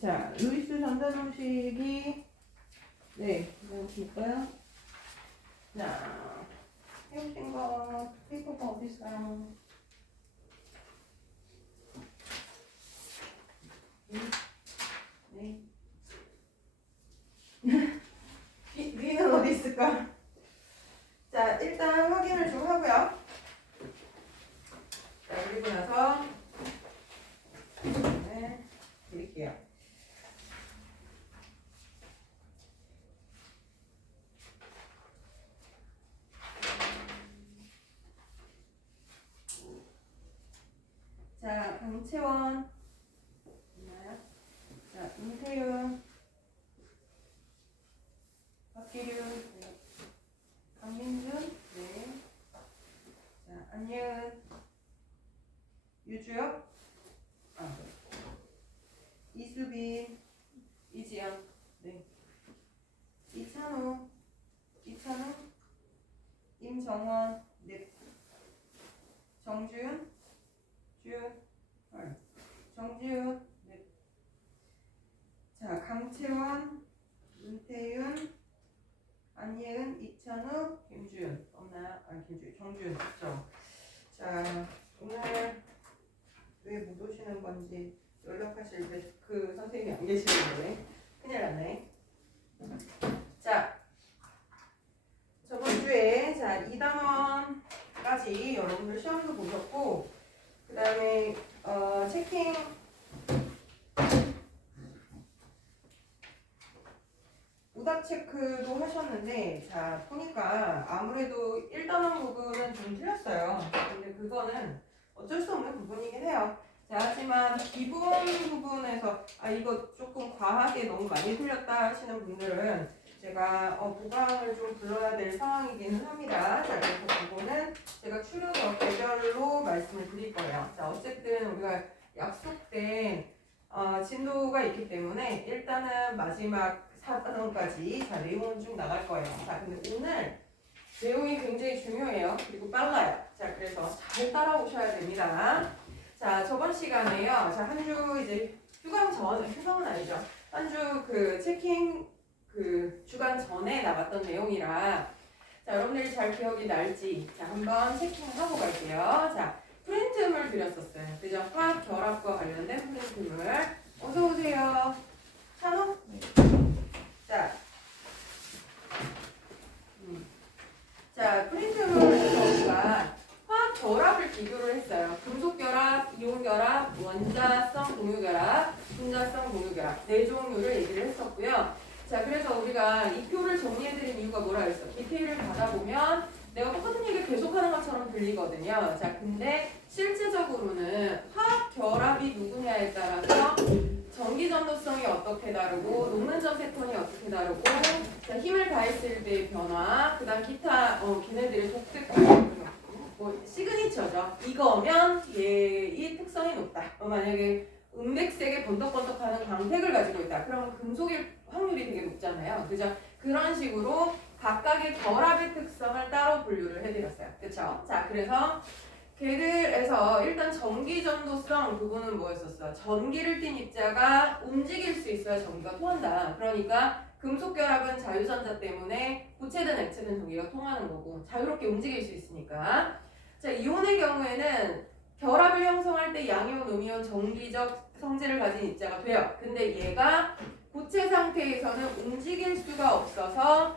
자, 루이스 전자정식이 네, 이거 볼까요? 자, 해오신 거 페이퍼가 어디 있어요? 네. B는 어디 있을까? 자, 일단 확인을 좀 하고요. 자, 그리고 나서 네, 드릴게요. 자, 강채원 있나요? 자, 임태윤, 박기륜, 네. 강민준, 네. 자, 안예은, 유주혁, 이수빈, 이지연, 네. 이찬우, 임정원, 네. 정주윤, 정지윤, 네. 자, 강채원, 문태윤, 안예은, 이찬우, 김주윤 없나요? 김주윤, 정주윤 있죠. 자, 오늘 왜 못 오시는 건지 연락하실 때 그 선생님이 안 계시는데 큰일 났네. 자, 저번 주에 자 2단원까지 여러분들 시험도 보셨고 그 다음에 체킹 오답 체크도 하셨는데 자 보니까 아무래도 1단원 부분은 좀 틀렸어요. 근데 그거는 어쩔 수 없는 부분이긴 해요. 자 하지만 기본 부분에서 이거 조금 과하게 너무 많이 틀렸다 하시는 분들은 제가 보강을 좀 불러야 될 상황이기는 합니다. 자 그래서 그거는 제가 추려서 개별로 말씀을 드릴 거예요. 자 어쨌든 우리가 약속된 진도가 있기 때문에 일단은 마지막 4단원까지 자 내용은 쭉 나갈 거예요. 자 근데 오늘 내용이 굉장히 중요해요. 그리고 빨라요. 자 그래서 잘 따라오셔야 됩니다. 자 저번 시간에요. 자 한 주 이제 휴강은 아니죠. 한 주 그 체킹 그 주간 전에 나갔던 내용이라 자 여러분들이 잘 기억이 날지 자 한번 체킹하고 갈게요. 자 프린트물 드렸었어요. 그죠? 화학 결합과 관련된 프린트물 어서 오세요. 찬호? 자, 자 프린트물에서 우리가 화학 결합을 비교를 했어요. 금속 결합, 이온 결합, 원자성 공유 결합, 분자성 공유 결합 네 종류를 얘기를 했었고요. 자, 그래서 우리가 이 표를 정리해드린 이유가 뭐라 그랬어? 디테일을 받아보면 내가 똑같은 얘기를 계속하는 것처럼 들리거든요. 자, 근데 실제적으로는 화학 결합이 누구냐에 따라서 전기 전도성이 어떻게 다르고 녹는 전 패턴이 어떻게 다르고 자, 힘을 가했을 때의 변화 그 다음 기타 걔네들의 독특한 시그니처죠. 이거면 얘의 특성이 높다. 만약에 은백색의 번덕번덕하는 광택을 가지고 있다. 그러면 금속일 확률이 되게 높잖아요. 그죠? 그런 식으로 각각의 결합의 특성을 따로 분류를 해드렸어요. 그쵸? 자, 그래서 걔들에서 일단 전기 전도성 부분은 뭐였었어? 전기를 띤 입자가 움직일 수 있어야 전기가 통한다. 그러니까 금속 결합은 자유전자 때문에 고체든 액체든 전기가 통하는 거고 자유롭게 움직일 수 있으니까. 자, 이온의 경우에는 결합을 형성할 때 양이온, 음이온 전기적 성질을 가진 입자가 돼요. 근데 얘가 고체 상태에서는 움직일 수가 없어서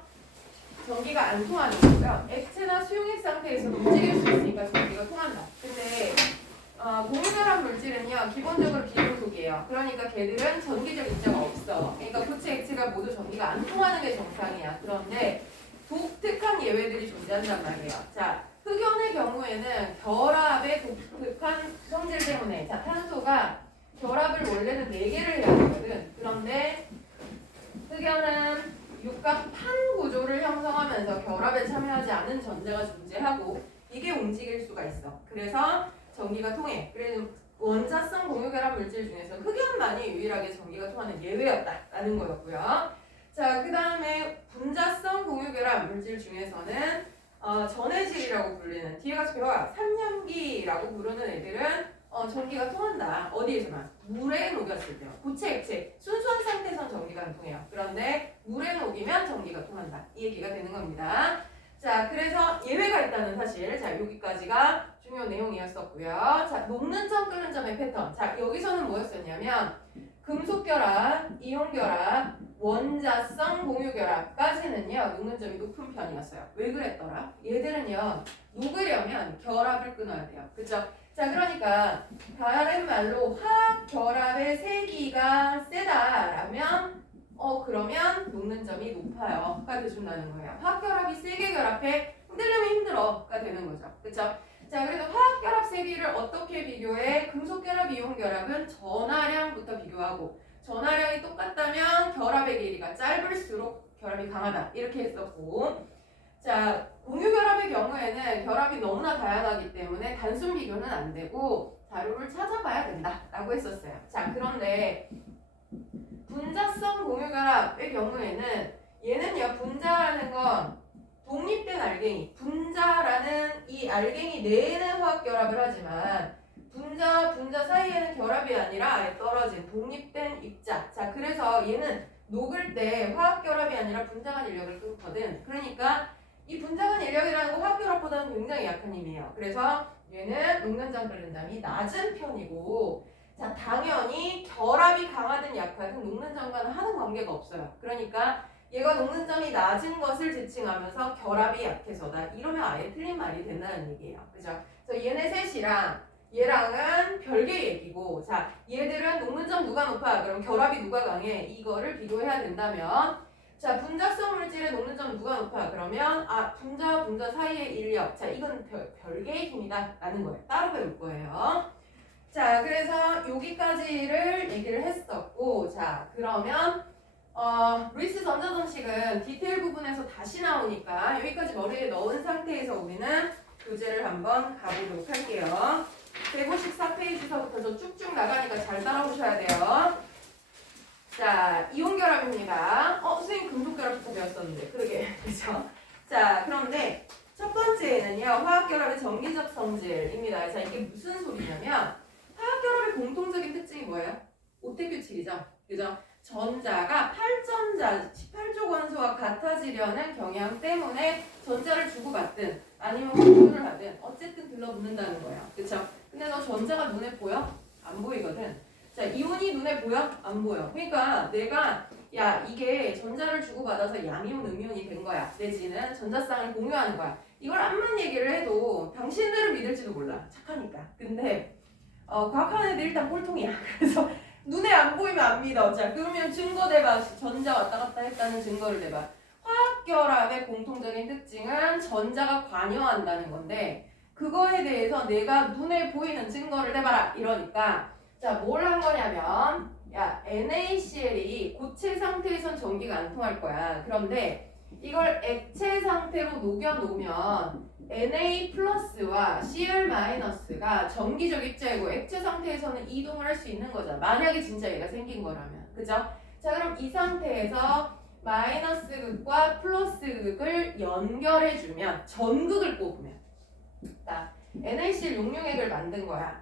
전기가 안 통하는 거고요. 액체나 수용액 상태에서는 움직일 수 있으니까 전기가 통한다. 근데 공유결합 물질은요 기본적으로 비금속이에요. 그러니까 걔들은 전기적 입자가 없어. 그러니까 고체, 액체가 모두 전기가 안 통하는 게 정상이야. 그런데 독특한 예외들이 존재한단 말이에요. 자, 흑연의 경우에는 결합의 독특한 성질 때문에 자 탄소가 결합을 원래는 4개를 해야 되거든. 그런데 흑연은 육각-판 구조를 형성하면서 결합에 참여하지 않은 전자가 존재하고 이게 움직일 수가 있어. 그래서 전기가 통해. 그래서 원자성 공유결합 물질 중에서 흑연만이 유일하게 전기가 통하는 예외였다라는 거였고요. 자, 그 다음에 분자성 공유결합 물질 중에서는 전해질이라고 불리는 뒤에 가서 배워 3년기라고 부르는 애들은 전기가 통한다. 어디에서만? 물에 녹였을 때요. 고체, 액체, 순수한 상태에선 전기가 안 통해요. 그런데 물에 녹이면 전기가 통한다. 이 얘기가 되는 겁니다. 자, 그래서 예외가 있다는 사실. 자, 여기까지가 중요한 내용이었었고요. 자, 녹는 점, 끓는 점의 패턴. 자, 여기서는 뭐였었냐면 금속 결합, 이온 결합, 원자성 공유 결합까지는요 녹는 점이 높은 편이었어요. 왜 그랬더라? 얘들은요 녹으려면 결합을 끊어야 돼요. 그죠? 자, 그러니까 다른 말로 화학 결합의 세기가 세다라면 그러면 녹는 점이 높아요가 돼준다는 거예요. 화학 결합이 세게 결합해 흔들려면 힘들어가 되는 거죠. 그쵸? 자, 그래서 화학 결합 세기를 어떻게 비교해? 금속 결합, 이온 결합은 전하량부터 비교하고 전하량이 똑같다면 결합의 길이가 짧을수록 결합이 강하다. 이렇게 했었고, 자, 공유 결합의 경우에는 결합이 너무나 다양하기 때문에 단순 비교는 안 되고 자료를 찾아봐야 된다라고 했었어요. 자, 그런데 분자성 공유 결합의 경우에는 얘는요, 분자라는 건 독립된 알갱이, 분자라는 이 알갱이 내에는 화학 결합을 하지만 분자 사이에는 결합이 아니라 아예 떨어진 독립된 입자. 자, 그래서 얘는 녹을 때 화학 결합이 아니라 분자 간 인력을 끊거든. 그러니까 이 분자 간 인력이라는 건 화학 결합보다는 굉장히 약한 힘이에요. 그래서 얘는 녹는 점, 끓는 점이 낮은 편이고, 자, 당연히 결합이 강하든 약하든 녹는 점과는 하는 관계가 없어요. 그러니까 얘가 녹는 점이 낮은 것을 지칭하면서 결합이 약해서다. 이러면 아예 틀린 말이 된다는 얘기예요. 그죠? 그래서 얘네 셋이랑 얘랑은 별개 얘기고, 자, 얘들은 녹는 점 누가 높아? 그럼 결합이 누가 강해? 이거를 비교해야 된다면, 자, 분자성 물질의 녹는 점 누가 높아? 그러면 분자 사이의 인력. 자, 이건 별개의 힘이다 라는 거예요. 따로 배울 거예요. 자, 그래서 여기까지를 얘기를 했었고, 자, 그러면 루이스 전자정식은 디테일 부분에서 다시 나오니까 여기까지 머리에 넣은 상태에서 우리는 교재를 한번 가보도록 할게요. 154페이지서부터 저 쭉쭉 나가니까 잘 따라오셔야 돼요. 자, 이온 결합입니다. 선생님 금속 결합부터 배웠었는데, 그러게, 그죠? 자, 그런데 첫 번째는요, 화학 결합의 정기적 성질입니다. 자, 이게 무슨 소리냐면, 화학 결합의 공통적인 특징이 뭐예요? 오택 규칙이죠, 그죠? 전자가 18조 원소와 같아지려는 경향 때문에 전자를 주고받든 아니면 환원을 하든 어쨌든 들러붙는다는 거예요. 그쵸? 근데 너 전자가 눈에 보여? 안 보이거든. 자, 이온이 눈에 보여? 안 보여. 그러니까 내가 이게 전자를 주고받아서 양이온, 음이온이 된 거야. 내지는 전자쌍을 공유하는 거야. 이걸 암만 얘기를 해도 당신들은 믿을지도 몰라. 착하니까. 근데 과학하는 애들 일단 꼴통이야. 그래서 눈에 안 보이면 안 믿어. 자, 그러면 증거 대봐. 전자 왔다 갔다 했다는 증거를 대봐. 화학 결합의 공통적인 특징은 전자가 관여한다는 건데, 그거에 대해서 내가 눈에 보이는 증거를 대봐라 이러니까, 자, 뭘 한 거냐면, NaCl이 고체 상태에선 전기가 안 통할 거야. 그런데 이걸 액체 상태로 녹여 놓으면 Na 플러스와 Cl 마이너스가 전기적 입자이고 액체 상태에서는 이동을 할 수 있는 거죠. 만약에 진짜 얘가 생긴 거라면. 그죠? 자, 그럼 이 상태에서 마이너스 극과 플러스 극을 연결해주면, 전극을 꼽으면, 자, NaCl 용융액을 만든 거야.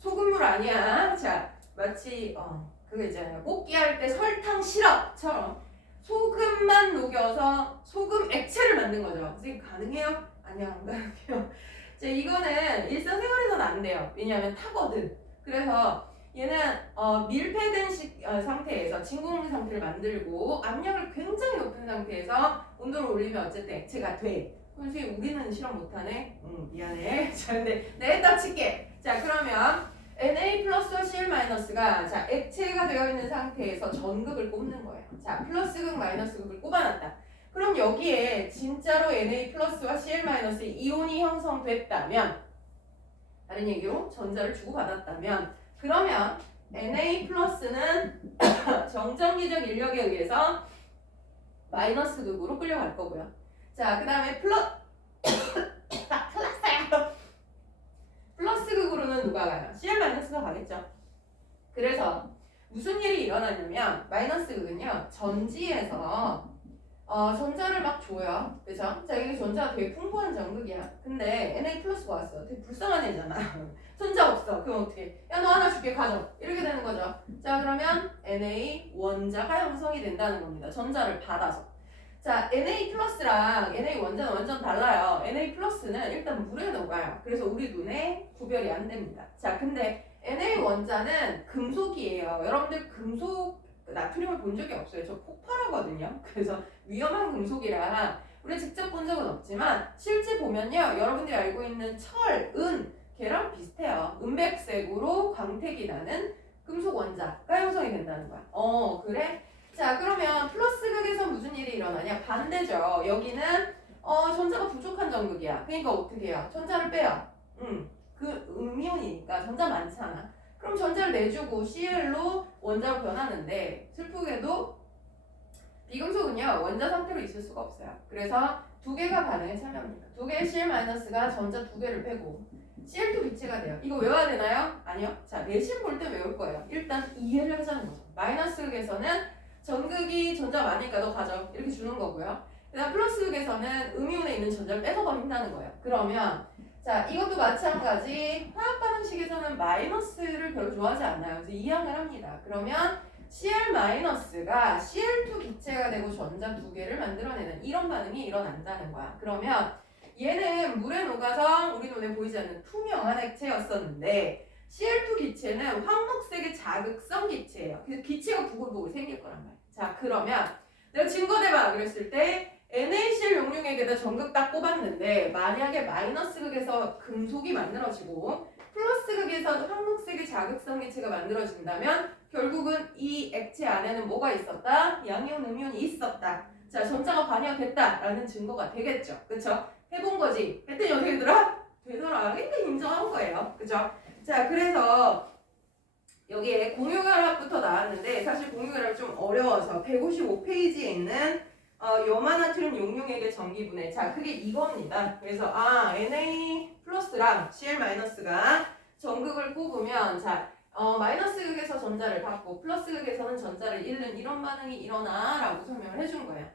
소금물 아니야. 자, 마치 그거 있잖아요. 뽑기 할 때 설탕 시럽처럼 소금만 녹여서 소금 액체를 만든 거죠. 선생님 가능해요? 아니요, 안 가능해요. 자, 이거는 일상생활에서는 안 돼요. 왜냐하면 타거든. 그래서 얘는 밀폐된 상태에서 진공 상태를 만들고 압력을 굉장히 높은 상태에서 온도를 올리면 어쨌든 액체가 돼. 선생님 우리는 실험 못하네? 미안해. 자, 근데 내가 칠게. 자, 그러면 Na 플러스와 Cl 마이너스가 자, 액체가 되어 있는 상태에서 전극을 꼽는 거예요. 자, 플러스 극 마이너스 극을 꼽아놨다. 그럼 여기에 진짜로 Na 플러스와 Cl 마이너스의 이온이 형성됐다면, 다른 얘기로 전자를 주고받았다면, 그러면 Na 플러스는 정전기적 인력에 의해서 마이너스 극으로 끌려갈 거고요. 자, 그 다음에 플러스 극으로는 누가 가요? Cl 마이너스가 가겠죠. 그래서 무슨 일이 일어나냐면 마이너스 극은요, 전지에서 전자를 막 줘요. 그죠? 자, 이게 전자가 되게 풍부한 전극이야. 근데 Na 플러스가 왔어. 되게 불쌍한 애잖아. 전자 없어. 그럼 어떻게? 야, 너 하나 줄게. 가져. 이렇게 되는 거죠. 자, 그러면 Na 원자가 형성이 된다는 겁니다. 전자를 받아서. 자, Na 플러스랑 Na 원자는 완전 달라요. Na 플러스는 일단 물에 녹아요. 그래서 우리 눈에 구별이 안 됩니다. 자, 근데 Na 원자는 금속이에요. 여러분들 금속 나트륨을 본 적이 없어요. 저 폭발하거든요. 그래서 위험한 금속이라 우리 직접 본 적은 없지만 실제 보면요. 여러분들이 알고 있는 철, 은, 걔랑 비슷해요. 은백색으로 광택이 나는 금속 원자가 형성이 된다는 거야. 그래? 자, 그러면 플러스 극에서 무슨 일이 일어나냐? 반대죠. 여기는 전자가 부족한 전극이야. 그러니까 어떻게 해요? 전자를 빼요. 그 음이온이니까 전자 많잖아. 그럼 전자를 내주고 Cl로 원자로 변하는데 슬프게도 비금속은요 원자 상태로 있을 수가 없어요. 그래서 두 개가 반응에 참여합니다. 두 개의 Cl-가 전자 두 개를 빼고 Cl2 기체가 돼요. 이거 외워야 되나요? 아니요. 자, 내신 볼 때 외울 거예요. 일단 이해를 하자는 거죠. 마이너스 극에서는 전극이 전자 많으니까 너 가져 이렇게 주는 거고요. 그다음 플러스 극에서는 음이온에 있는 전자를 뺏어버린다는 거예요. 그러면 자, 이것도 마찬가지 화학 반응식에서는 마이너스를 별로 좋아하지 않아요. 그래서 이항을 합니다. 그러면 Cl-가 Cl2 기체가 되고 전자 두 개를 만들어내는 이런 반응이 일어난다는 거야. 그러면 얘는 물에 녹아서 우리 눈에 보이지 않는 투명한 액체였었는데 Cl2 기체는 황록색의 자극성 기체예요. 그래서 기체가 부글부글 생길 거란 말이야. 자, 그러면 내가 증거대봐 그랬을 때 NaCl 용융액에다 전극 딱 꼽았는데 만약에 마이너스 극에서 금속이 만들어지고 플러스 극에서 황록색의 자극성 기체가 만들어진다면 결국은 이 액체 안에는 뭐가 있었다? 양이온, 음이온이 있었다. 자, 전자가 반영됐다라는 증거가 되겠죠. 그쵸? 해본 거지. 했더니 어떻게 되더라? 되더라. 그러니까 인정한 거예요. 그쵸? 자, 그래서 여기에 공유결합부터 나왔는데 사실 공유결합이 좀 어려워서 155페이지에 있는 염화나트륨 용융액의 전기분해. 자, 그게 이겁니다. 그래서 Na 플러스랑 Cl 마이너스가 전극을 꼽으면 자, 마이너스 극에서 전자를 받고 플러스 극에서는 전자를 잃는 이런 반응이 일어나라고 설명을 해준 거예요.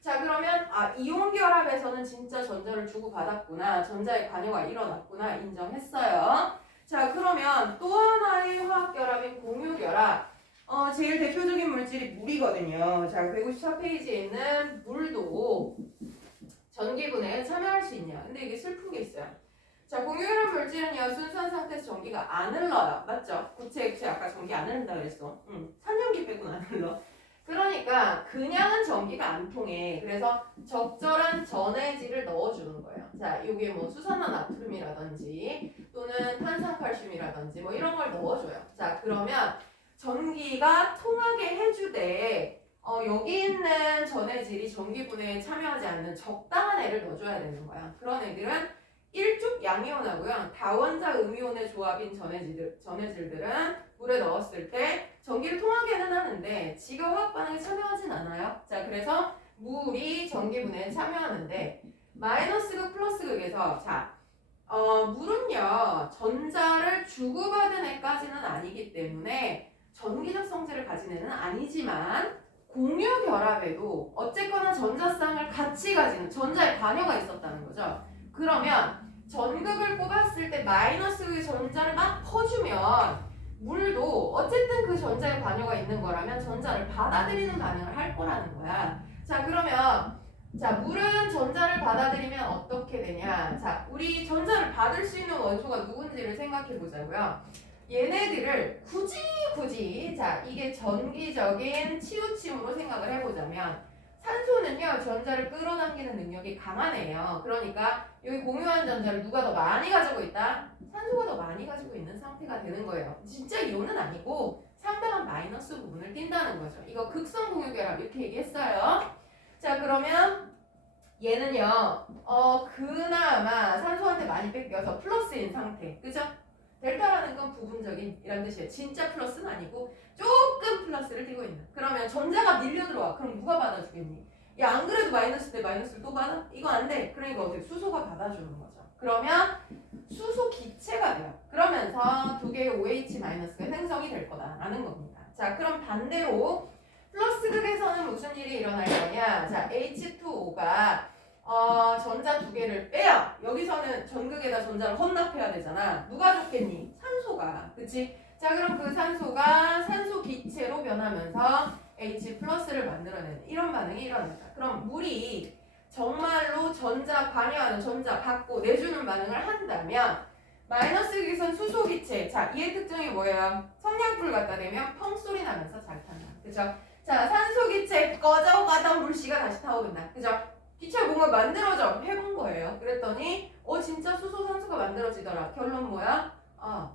자, 그러면 이온 결합에서는 진짜 전자를 주고받았구나. 전자의 관여가 일어났구나. 인정했어요. 자, 그러면 또 하나의 화학 결합인 공유 결합. 제일 대표적인 물질이 물이거든요. 자, 154페이지에 있는 물도 전기분해에 참여할 수 있냐. 근데 이게 슬픈 게 있어요. 자, 공유결합 물질은요, 순수한 상태에서 전기가 안 흘러요. 맞죠? 구체, 액체 아까 전기 안 흐른다 그랬어. 산염기 빼고는 안 흘러. 그러니까 그냥은 전기가 안 통해. 그래서 적절한 전해질을 넣어주는 거예요. 자, 이게 뭐 수산화 나트륨이라든지 또는 탄산칼슘이라든지 뭐 이런 걸 넣어줘요. 자, 그러면 전기가 통하게 해주되 여기 있는 전해질이 전기분해에 참여하지 않는 적당한 애를 넣어줘야 되는 거야. 그런 애들은 일족 양이온하고요. 다원자 음이온의 조합인 전해질들은 물에 넣었을 때 전기를 통하게는 하는데 지가 화학 반응에 참여하진 않아요. 자, 그래서 물이 전기분해에 참여하는데 마이너스 극 플러스 극에서 자, 물은요 전자를 주고받은 애까지는 아니기 때문에 전기적 성질을 가진 애는 아니지만 공유 결합에도 어쨌거나 전자쌍을 같이 가지는 전자의 관여가 있었다는 거죠. 그러면 전극을 꼽았을 때 마이너스의 전자를 막 퍼주면 물도 어쨌든 그 전자의 관여가 있는 거라면 전자를 받아들이는 반응을 할 거라는 거야. 자, 그러면 자, 물은 전자를 받아들이면 어떻게 되냐? 자, 우리 전자를 받을 수 있는 원소가 누군지를 생각해 보자고요. 얘네들을 굳이 자, 이게 전기적인 치우침으로 생각을 해보자면 산소는요 전자를 끌어당기는 능력이 강한 애예요. 그러니까 여기 공유한 전자를 누가 더 많이 가지고 있다? 산소가 더 많이 가지고 있는 상태가 되는 거예요. 진짜 이온은 아니고 상당한 마이너스 부분을 띈다는 거죠. 이거 극성 공유 결합 이렇게 얘기했어요. 자, 그러면 얘는요 그나마 산소한테 많이 뺏겨서 플러스인 상태. 그죠? 델타라는 건 부분적인 이란 뜻이에요. 진짜 플러스는 아니고 조금 플러스를 띄고 있는. 그러면 전자가 밀려 들어와. 그럼 누가 받아주겠니? 야, 안 그래도 마이너스 때 마이너스를 또 받아? 이거 안 돼. 그러니까 어떻게 수소가 받아주는 거죠. 그러면 수소 기체가 돼요. 그러면서 두 개의 OH 마이너스가 생성이 될 거다라는 겁니다. 자, 그럼 반대로 플러스 극에서는 무슨 일이 일어날 거냐? 자, H2O가 전자 두 개를 빼요. 여기서는 전극에다 전자를 혼납해야 되잖아. 누가 좋겠니? 산소가. 그치? 자, 그럼 그 산소가 산소 기체로 변하면서 H 플러스를 만들어내는 이런 반응이 일어난다. 그럼 물이 정말로 전자 관여하는 전자 받고 내주는 반응을 한다면 마이너스 극에선 수소 기체. 자, 이의 특징이 뭐예요? 성냥불 갖다 대면 펑 소리 나면서 잘 탄다. 그죠? 자, 산소 기체 꺼져가던 물씨가 다시 타오른다. 그죠? 기체가 뭔가 만들어져 해본 거예요. 그랬더니 진짜 수소 산소가 만들어지더라. 결론 뭐야?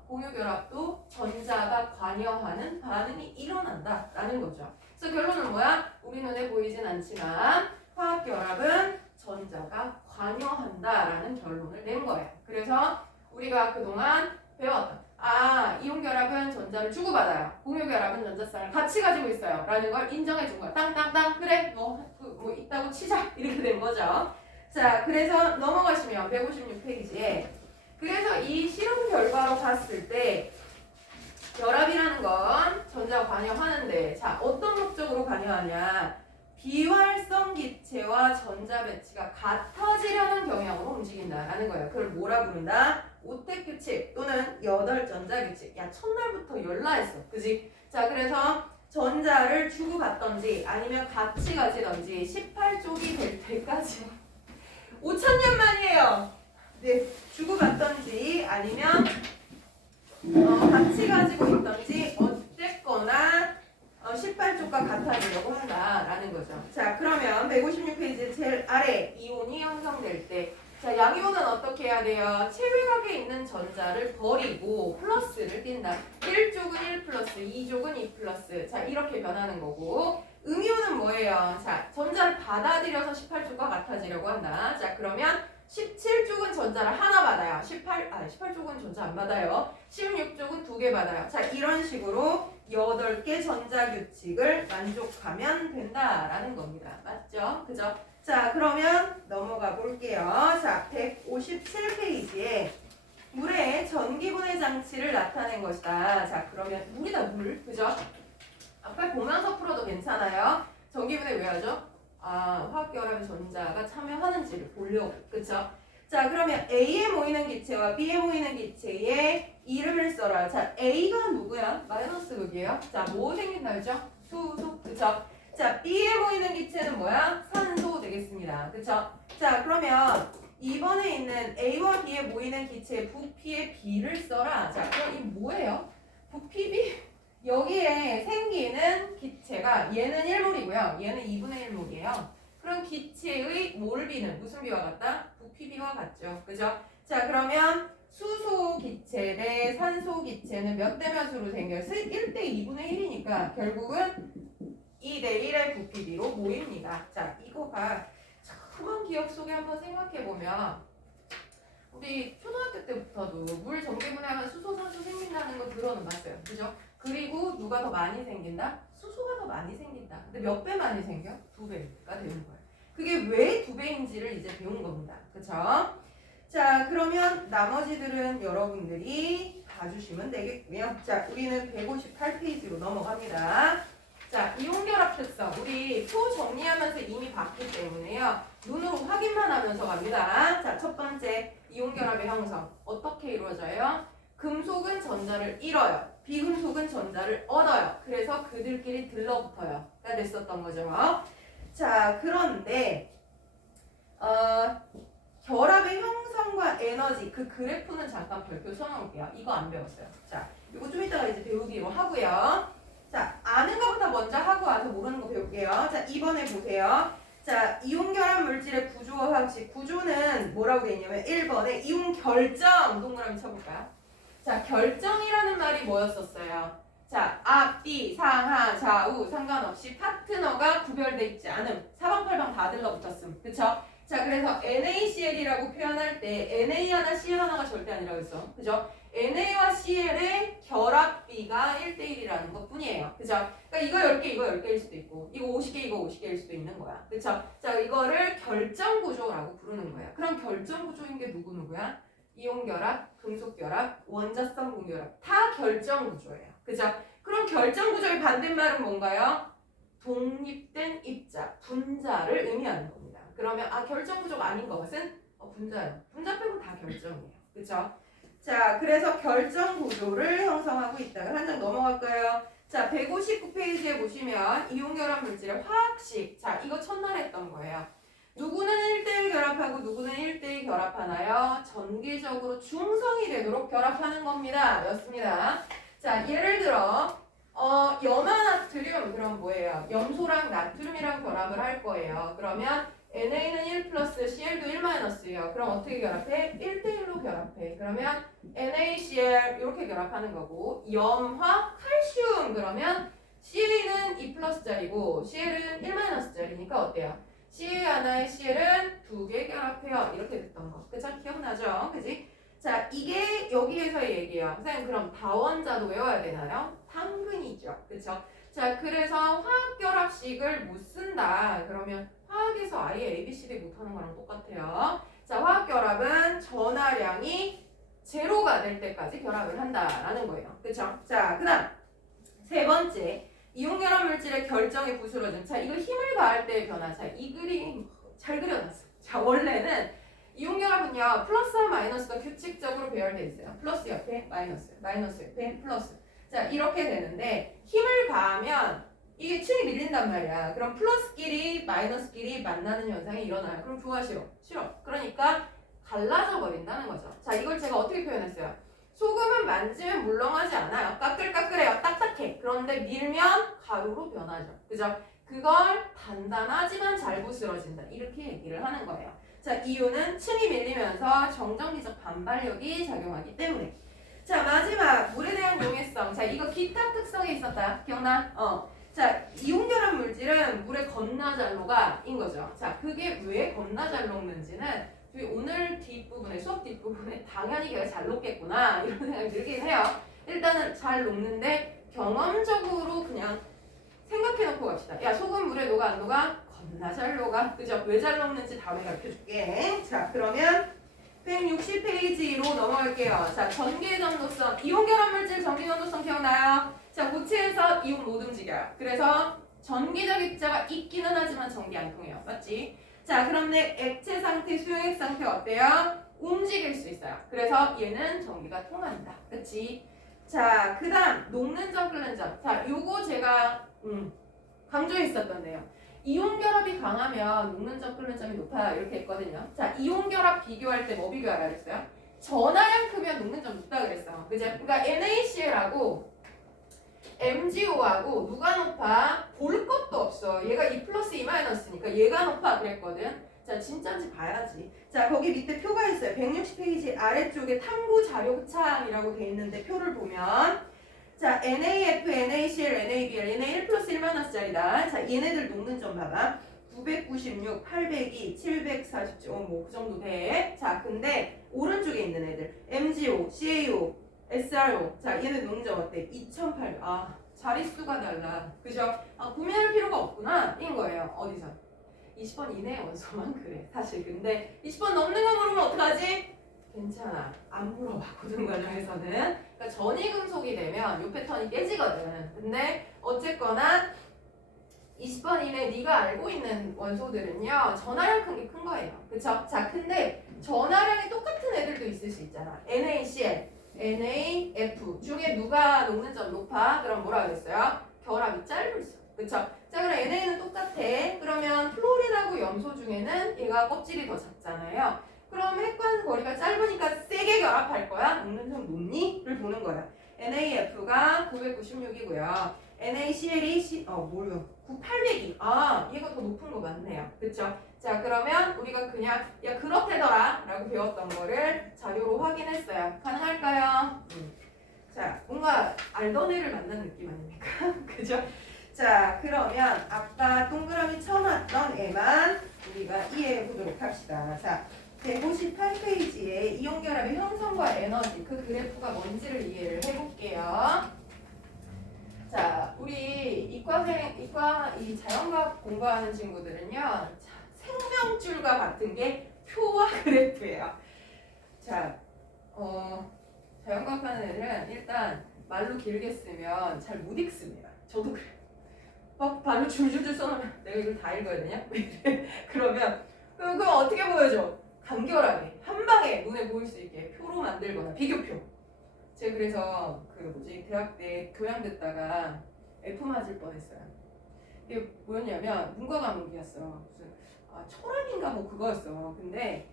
공유결합도 전자가 관여하는 반응이 일어난다 라는 거죠. 그래서 결론은 뭐야? 우리 눈에 보이진 않지만 화학결합은 전자가 관여한다 라는 결론을 낸 거예요. 그래서 우리가 그동안 배웠던 이온결합은 전자를 주고받아요. 공유결합은 전자쌍을 같이 가지고 있어요 라는 걸 인정해 준 거야. 땅땅땅 그래 뭐 있다고 치자 이렇게 된 거죠. 자, 그래서 넘어가시면 156페이지에 그래서 이 실험 결과로 봤을 때 결합이라는 건 전자가 관여하는데 자, 어떤 목적으로 관여하냐? 비활성 기체와 전자 배치가 같아지려는 경향으로 움직인다라는 거예요. 그걸 뭐라 부른다? 오택 규칙 또는 여덟 전자 규칙. 야, 첫날부터 열나했어. 그지? 자, 그래서 전자를 주고받던지 아니면 같이 가지던지 18쪽이 될 때까지 5,000년 만이에요. 네, 주고받던지 아니면 같이 가지고 있던지 어쨌거나 18쪽과 같아지려고 한다라는 거죠. 자, 그러면 156페이지 제일 아래 이온이 형성될 때 자, 양이온은 어떻게 해야 돼요? 체외각에 있는 전자를 버리고 플러스를 띈다. 1쪽은 1 플러스, 2쪽은 2 플러스. 자, 이렇게 변하는 거고 음이온은 뭐예요? 자, 전자를 받아들여서 18쪽과 같아지려고 한다. 자, 그러면 17쪽은 전자를 하나 받아요. 18쪽은 전자 안 받아요. 16쪽은 두 개 받아요. 자, 이런 식으로 8개 전자 규칙을 만족하면 된다라는 겁니다. 맞죠? 그죠? 자, 그러면 넘어가 볼게요. 자, 157페이지에 물의 전기분해 장치를 나타낸 것이다. 자, 그러면 물이다, 물. 그죠? 아까 보면서 풀어도 괜찮아요. 전기분해 왜 하죠? 화학결합의 전자가 참여하는지를 보려고. 그쵸? 자, 그러면 A에 모이는 기체와 B에 모이는 기체의 이름을 써라. 자, A가 누구야? 마이너스 극이에요. 자, 뭐 생긴다 했죠? 수소. 그쵸? 자, B에 모이는 기체는 뭐야? 산소 되겠습니다. 그쵸? 자, 그러면 2번에 있는 A와 B에 모이는 기체의 부피의 B를 써라. 자, 그럼 이 뭐예요? 부피 B? 여기에 생기는 기체가 얘는 1몰이고요. 얘는 2분의 1몰이에요. 그럼 기체의 몰비는 무슨 비와 같다? 부피비와 같죠. 그죠? 자, 그러면 수소 기체 대 산소 기체는 몇 대 몇으로 생겨요? 1대 2분의 1이니까 결국은 2대 1의 부피비로 모입니다. 자, 이거가 조그만 기억 속에 한번 생각해보면 우리 초등학교 때부터도 물 전기분해하면 수소, 산소 생긴다는 거 들어는 봤어요. 그죠? 그리고 누가 더 많이 생긴다? 수소가 더 많이 생긴다. 근데 몇 배 많이 생겨? 2배가 되는 거예요. 그게 왜 2배인지를 이제 배운 겁니다. 그쵸? 자, 그러면 나머지들은 여러분들이 봐주시면 되겠고요. 자, 우리는 158페이지로 넘어갑니다. 자, 이온결합 특성. 우리 표 정리하면서 이미 봤기 때문에요. 눈으로 확인만 하면서 갑니다. 자, 첫 번째 이온결합의 형성. 어떻게 이루어져요? 금속은 전자를 잃어요. 비금속은 전자를 얻어요. 그래서 그들끼리 들러붙어요. 가 됐었던 거죠. 자, 그런데 결합의 형성과 에너지 그 그래프는 잠깐 별표 써놓을게요. 이거 안 배웠어요. 자, 이거 좀 이따가 이제 배우기로 하고요. 자, 아는 것부터 먼저 하고 와서 모르는 거 배울게요. 자, 2번에 보세요. 자, 이온결합 물질의 구조와 방식. 구조는 뭐라고 되어 있냐면 1번에 이온 결정 동그라미 쳐볼까요? 자, 결정이라는 말이 뭐였었어요? 자, 앞뒤, 상하, 좌우 상관없이 파트너가 구별돼 있지 않음. 사방팔방 다 들러붙었음. 그쵸? 자, 그래서 NaCl이라고 표현할 때 Na 하나, Cl 하나가 절대 아니라고 했어. 그죠? Na와 Cl의 결합비가 1대1이라는 것 뿐이에요. 그죠? 그러니까 이거 10개, 이거 10개일 수도 있고 이거 50개, 이거 50개일 수도 있는 거야. 그쵸? 자, 이거를 결정구조라고 부르는 거야. 그럼 결정구조인 게 누구누구야? 이온결합, 금속결합, 원자성 공결합 다 결정구조예요. 그죠? 그럼 결정구조의 반대말은 뭔가요? 독립된 입자, 분자를 의미하는 겁니다. 그러면 결정 구조가 아닌 것은 분자예요. 분자 빼고 다 결정이에요. 그렇죠? 자, 그래서 결정 구조를 형성하고 있다가 한 장 넘어갈까요? 자, 159페이지에 보시면 이온결합 물질의 화학식. 자, 이거 첫날 했던 거예요. 누구는 1대1 결합하고 누구는 1대2 결합하나요? 전기적으로 중성이 되도록 결합하는 겁니다. 였습니다. 자, 예를 들어 염화나트륨 그럼 뭐예요? 염소랑 나트륨이랑 결합을 할 거예요. 그러면 NA는 1 플러스 CL도 1 마이너스예요. 그럼 어떻게 결합해? 1대1로 결합해. 그러면 NaCl 이렇게 결합하는 거고 염화 칼슘 그러면 CA는 2 플러스짜리고 CL은 1 마이너스짜리니까 어때요? CA 하나에 CL은 2개 결합해요. 이렇게 됐던 거. 그쵸? 기억나죠? 그지? 자, 이게 여기에서의 얘기예요. 선생님 그럼 다원자도 외워야 되나요? 당근이죠. 그쵸? 자, 그래서 화학결합식을 못 쓴다. 그러면 화학에서 아예 ABCD 못하는 거랑 똑같아요. 자, 화학결합은 전하량이 제로가 될 때까지 결합을 한다라는 거예요. 그쵸? 자, 그 다음 세 번째 이온결합 물질의 결정이 부스러짐. 자, 이거 힘을 가할 때의 변화. 자, 이 그림 잘 그려놨어. 자, 원래는 이온결합은요 플러스와 마이너스가 규칙적으로 배열돼 있어요. 플러스 옆에 마이너스, 마이너스 옆에 플러스. 자, 이렇게 되는데 힘을 가하면 이게 층이 밀린단 말이야. 그럼 플러스끼리 마이너스끼리 만나는 현상이 일어나요. 그럼 좋아 싫어? 싫어. 그러니까 갈라져 버린다는 거죠. 자, 이걸 제가 어떻게 표현했어요? 소금은 만지면 물렁하지 않아요. 까끌까끌해요. 딱딱해. 그런데 밀면 가루로 변하죠. 그죠? 그걸 단단하지만 잘 부스러진다. 이렇게 얘기를 하는 거예요. 자, 이유는 층이 밀리면서 정전기적 반발력이 작용하기 때문에. 자, 마지막 물에 대한 용해성. 자, 이거 기타 특성이 있었다. 기억나? 자, 이온결합 물질은 물에 겁나 잘 녹아인 거죠. 자, 그게 왜 겁나 잘 녹는지는 오늘 뒷부분에 수업 뒷부분에 당연히 걔가 잘 녹겠구나 이런 생각이 들긴 해요. 일단은 잘 녹는데 경험적으로 그냥 생각해놓고 갑시다. 야, 소금 물에 녹아 안 녹아? 겁나 잘 녹아. 그죠? 왜 잘 녹는지 다음에 가르쳐줄게. 자, 그러면 160페이지로 넘어갈게요. 자, 전기전도성. 이온결합 물질 전기전도성 기억나요? 자, 고체에서 이온 못 움직여요. 그래서 전기적 입자가 있기는 하지만 전기 안 통해요. 맞지? 자, 그런데 액체 상태, 수용액 상태 어때요? 움직일 수 있어요. 그래서 얘는 전기가 통한다. 그치? 자, 그 다음 녹는 점, 끓는 점. 자, 요거 제가 강조했었던데요. 이온 결합이 강하면 녹는 점, 끓는 점이 높아요. 이렇게 했거든요. 자, 이온 결합 비교할 때 뭐 비교하라 그랬어요? 전하량 크면 녹는 점 높다 그랬어. 그죠? 그러니까 NaCl하고 MgO하고 누가 높아? 볼 것도 없어. 얘가 2 플러스 2 마이너스니까 얘가 높아 그랬거든. 자, 진짜인지 봐야지. 자, 거기 밑에 표가 있어요. 160페이지 아래쪽에 탐구 자료창이라고 돼 있는데 표를 보면 자, NaF, NaCl, NaBl 얘네 1 플러스 1 마이너스짜리다. 자, 얘네들 녹는 점 봐봐. 996, 802, 747, 뭐 그 정도 돼. 자, 근데 오른쪽에 있는 애들 MgO, CaO, SRO. 자, 얘네 녹는 점 어때? 2800. 자릿수가 달라. 그죠? 고민할 필요가 없구나. 인 거예요. 어디서? 20번 이내 원소만 그래. 사실 근데 20번 넘는 거 물으면 어떡하지? 괜찮아. 안 물어봐. 고등 과정에서는. 그러니까 전이금속이 되면 이 패턴이 깨지거든. 근데 어쨌거나 20번 이내 네가 알고 있는 원소들은요. 전하량 큰 게 큰 거예요. 그쵸? 자, 근데 전하량이 똑같은 애들도 있을 수 있잖아. NaCl, NaF 중에 누가 녹는 점 높아? 그럼 뭐라 그랬어요? 결합이 짧을 수. 그쵸? 자, 그럼 NA는 똑같아. 그러면 플로린하고 염소 중에는 얘가 껍질이 더 작잖아요. 그럼 핵관 거리가 짧으니까 세게 결합할 거야? 녹는 점 높니? 를 보는 거야. NAF가 996이고요. NaCl이 802. 얘가 더 높은 거 맞네요. 그쵸? 자, 그러면 우리가 그냥 야 그렇대더라 라고 배웠던 거를 자료로 확인했어요. 가능할까요? 자, 뭔가 알던 애를 만난 느낌 아닙니까? 그죠? 자, 그러면 아까 동그라미 쳐놨던 애만 우리가 이해해 보도록 합시다. 자, 158페이지에 이온결합의 형성과 에너지 그 그래프가 뭔지를 이해를 해볼게요. 자, 우리 이과 이 자연과학 공부하는 친구들은요, 생명줄과 같은 게 표와 그래프예요. 자, 자연과학 하는 애들은 일단 말로 길게 쓰면 잘 못 읽습니다. 저도 그래요. 막 발로 줄줄줄 써놓으면 내가 이걸 다 읽어야 되냐? 그러면 그럼 어떻게 보여줘? 간결하게 한 방에 눈에 보일 수 있게 표로 만들거나 비교표. 제가 그래서 그 뭐지 대학 때 교양 듣다가 F 맞을 뻔했어요. 이게 뭐였냐면 문과 과목이었어. 무슨 철학인가 뭐 그거였어. 근데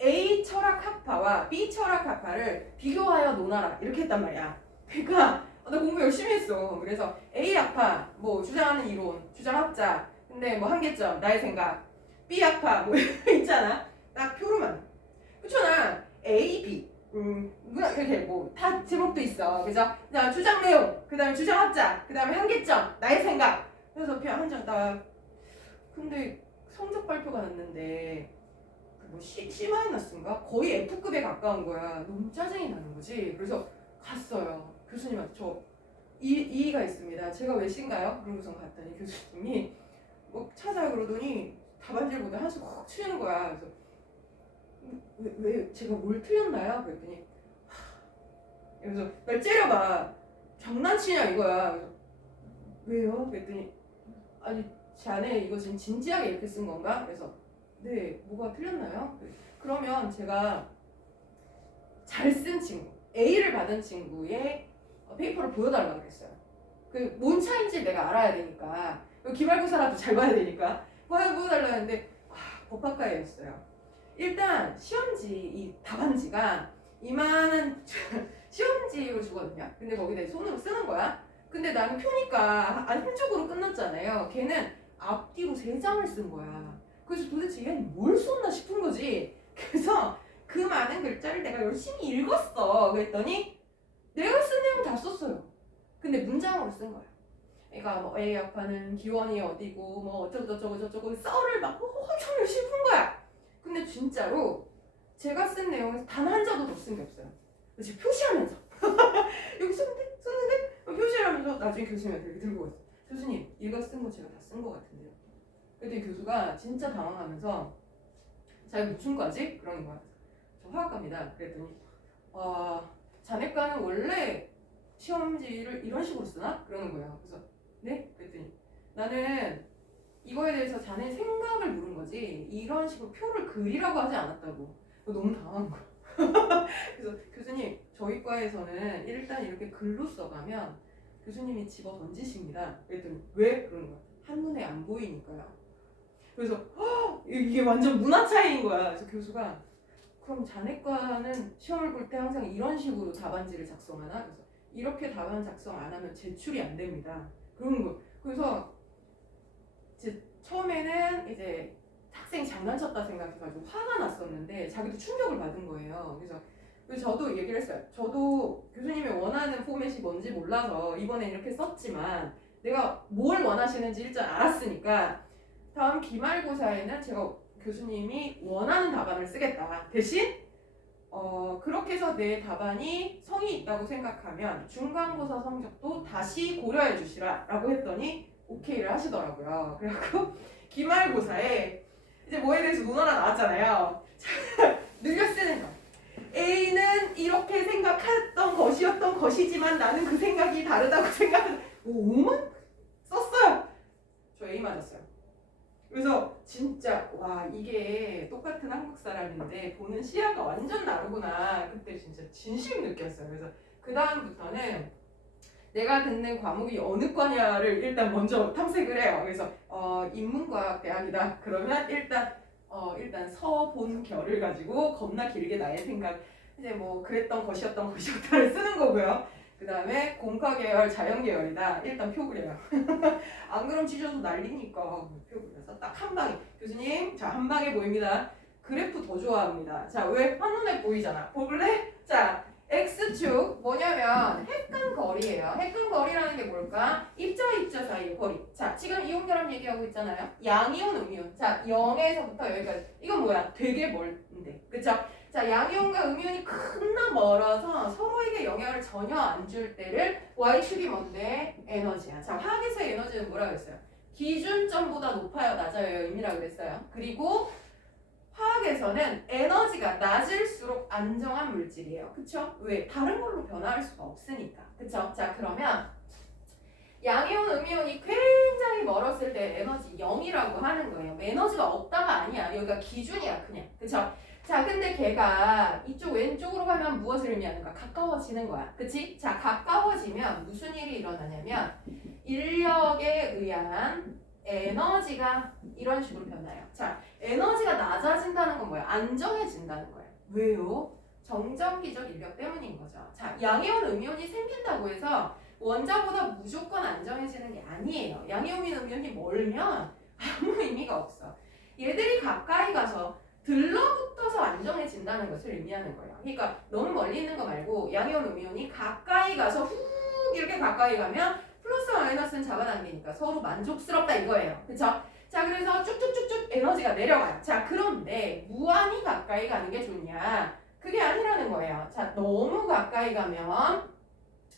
A 철학 학파와 B 철학 학파를 비교하여 논하라 이렇게 했단 말이야. 그러니까 나 공부 열심히 했어. 그래서 A 학파 뭐 주장하는 이론, 주장학자, 근데 뭐 한계점, 나의 생각. B 학파 뭐 있잖아. 딱 표로만. 그렇잖아. A, B. 이렇게 뭐 다 제목도 있어. 그래서 그다음 주장 내용, 그다음에 주장학자, 그다음에 한계점, 나의 생각. 그래서 그냥 한 장 딱. 근데 성적 발표가 났는데 뭐 C-인가? 거의 F급에 가까운 거야. 너무 짜증이 나는 거지. 그래서 갔어요. 교수님한테 저 이의가 있습니다. 제가 왜 C인가요? 그러고서 갔더니 교수님이 뭐 찾아 그러더니 답안지를 보다 한숨 콕 치는 거야. 그래서 왜 제가 뭘 틀렸나요? 그랬더니 그래서 날 째려봐. 장난치냐 이거야. 그래서 왜요? 그랬더니 아니 자네 이거 지금 진지하게 이렇게 쓴 건가? 그래서 네 뭐가 틀렸나요? 그러면 제가 잘 쓴 친구 A를 받은 친구의 페이퍼를 보여달라고 그랬어요. 그 뭔 차인지 내가 알아야 되니까 기말고사라도 잘 봐야 되니까 보여달라고 했는데 법학과였어요. 일단 시험지 이 답안지가 이만한 시험지로 주거든요. 근데 거기다 손으로 쓰는 거야. 근데 나는 표니까 한쪽으로 끝났잖아요. 걔는 앞뒤로 3장을 쓴 거야. 그래서 도대체 얘는 뭘 썼나 싶은 거지. 그래서 그 많은 글자를 내가 열심히 읽었어. 그랬더니 내가 쓴 내용 다 썼어요. 근데 문장으로 쓴 거야. 그러니까 뭐 A 학파는 기원이 어디고 뭐 어쩌고저쩌고 썰을 막 엄청 열심히 푼 거야. 근데 진짜로 제가 쓴 내용에서 단 한 자도 더 쓴 게 없어요. 그래서 표시하면서 여기 썼는데 표시를 하면서 나중에 교수님한테 이렇게 들고 왔어. 교수님 이거 쓴 거 제가 다 쓴 거 같은데요. 그때 교수가 진짜 당황하면서 자기 무슨 과지? 그러는 거야. 저 화학과입니다. 그랬더니 자네과는 원래 시험지를 이런 식으로 쓰나? 그러는 거예요. 그래서 네? 그랬더니 나는 이거에 대해서 자네 생각을 물은 거지 이런 식으로 표를 그리라고 하지 않았다고. 너무 당황한 거야. 그래서 교수님 저희 과에서는 일단 이렇게 글로 써가면 교수님이 집어 던지십니다. 그랬더니 왜? 그러는 거야. 한눈에 안 보이니까요. 그래서 이게 완전 문화 차이인 거야. 그래서 교수가 그럼 자네과는 시험을 볼 때 항상 이런 식으로 답안지를 작성하나? 그래서 이렇게 답안 작성 안 하면 제출이 안 됩니다. 그런 거. 그래서 처음에는 이제 학생이 장난쳤다 생각해가지고 화가 났었는데 자기도 충격을 받은 거예요. 그래서 저도 얘기를 했어요. 저도 교수님이 원하는 포맷이 뭔지 몰라서 이번에 이렇게 썼지만 내가 뭘 원하시는지 일단 알았으니까 다음 기말고사에는 제가 교수님이 원하는 답안을 쓰겠다. 대신 그렇게 해서 내 답안이 성의 있다고 생각하면 중간고사 성적도 다시 고려해 주시라 라고 했더니 오케이를 하시더라고요. 그래갖고 기말고사에 이제 뭐에 대해서 논어가 나왔잖아요. 늘려 쓰는 거. A는 이렇게 생각했던 것이었던 것이지만 나는 그 생각이 다르다고 생각해서 5만 썼어요. 저 A 맞았어요. 그래서 진짜 와 이게 똑같은 한국 사람인데 보는 시야가 완전 다르구나. 그때 진짜 진심 느꼈어요. 그래서 그 다음부터는 내가 듣는 과목이 어느 과냐를 일단 먼저 탐색을 해요. 그래서 인문과학 대학이다. 그러면 일단 서본결을 가지고 겁나 길게 나의 생각 이제 뭐 그랬던 것이었던 것이었다를 쓰는 거고요. 그 다음에 공과계열, 자연계열이다. 일단 표 그려요. 안 그럼 찢어서 난리니까 표 그려서 딱 한 방에 교수님 자 한 방에 보입니다. 그래프 더 좋아합니다. 자 왜? 한눈에 보이잖아. 볼래? 자 X축 뭐냐면 핵근거리예요. 핵근거리라는 게 뭘까? 입자 사이의 거리. 자 지금 이온결합 얘기하고 있잖아요. 양이온, 음이온. 자 0에서부터 여기까지. 이건 뭐야? 되게 멀는데. 그쵸? 자 양이온과 음이온이 겁나 멀어서 서로에게 영향을 전혀 안 줄 때를 Y축이 뭔데? 에너지야. 자 화학에서의 에너지는 뭐라고 했어요? 기준점보다 높아요, 낮아요, 임이라고 그랬어요. 그리고 화학에서는 에너지가 낮을수록 안정한 물질이에요. 그쵸? 왜? 다른 걸로 변화할 수가 없으니까. 그쵸? 자, 그러면 양이온, 음이온이 굉장히 에너지라고 하는 거예요. 에너지가 없다가 아니야. 여기가 기준이야, 그냥. 그쵸? 자, 근데 걔가 이쪽 왼쪽으로 가면 무엇을 의미하는가? 가까워지는 거야. 그치? 자, 가까워지면 무슨 일이 일어나냐면 인력에 의한 에너지가 이런 식으로 변해요. 자, 에너지가 낮아진다는 건 뭐야? 안정해진다는 거예요. 왜요? 정전기적 인력 때문인 거죠. 자, 양이온, 음이온이 생긴다고 해서 원자보다 무조건 안정해지는 게 아니에요. 양이온, 음이온이 멀면 아무 의미가 없어. 얘들이 가까이 가서 들러붙어서 안정해진다는 것을 의미하는 거예요. 그러니까 너무 멀리 있는 거 말고 양이온, 음이온이 가까이 가서 훅 이렇게 가까이 가면 플러스와 마이너스는 잡아당기니까 서로 만족스럽다 이거예요. 그쵸? 자, 그래서 쭉쭉쭉쭉 에너지가 내려가요. 자, 그런데 무한히 가까이 가는 게 좋냐? 그게 아니라는 거예요. 자, 너무 가까이 가면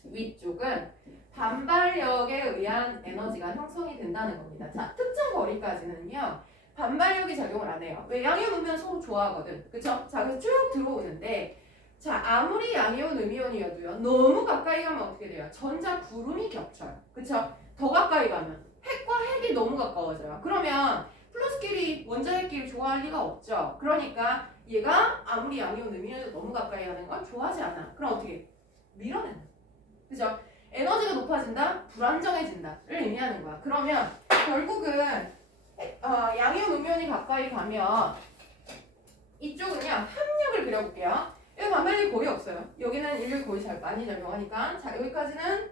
위쪽은 반발력에 의한 에너지가 형성이 된다는 겁니다. 자, 특정 거리까지는요. 반발력이 작용을 안 해요. 왜? 양이온, 음이온 서로 좋아하거든. 그쵸? 자, 그래서 쭉 들어오는데 자, 아무리 양이온, 음이온이어도요. 너무 가까이 가면 어떻게 돼요? 전자 구름이 겹쳐요. 그쵸? 더 가까이 가면 핵과 핵이 너무 가까워져요. 그러면 플러스끼리 원자핵끼리 좋아할 리가 없죠. 그러니까 얘가 아무리 양이온, 음이온도 너무 가까이 가는 건 좋아하지 않아. 그럼 어떻게? 밀어낸다. 그죠? 에너지가 높아진다? 불안정해진다를 의미하는 거야. 그러면 결국은 양이온, 음이온이 가까이 가면 이쪽은요. 합력을 그려볼게요. 여기 반발력이 거의 없어요. 여기는 인력이 거의 많이 작용하니까 자, 여기까지는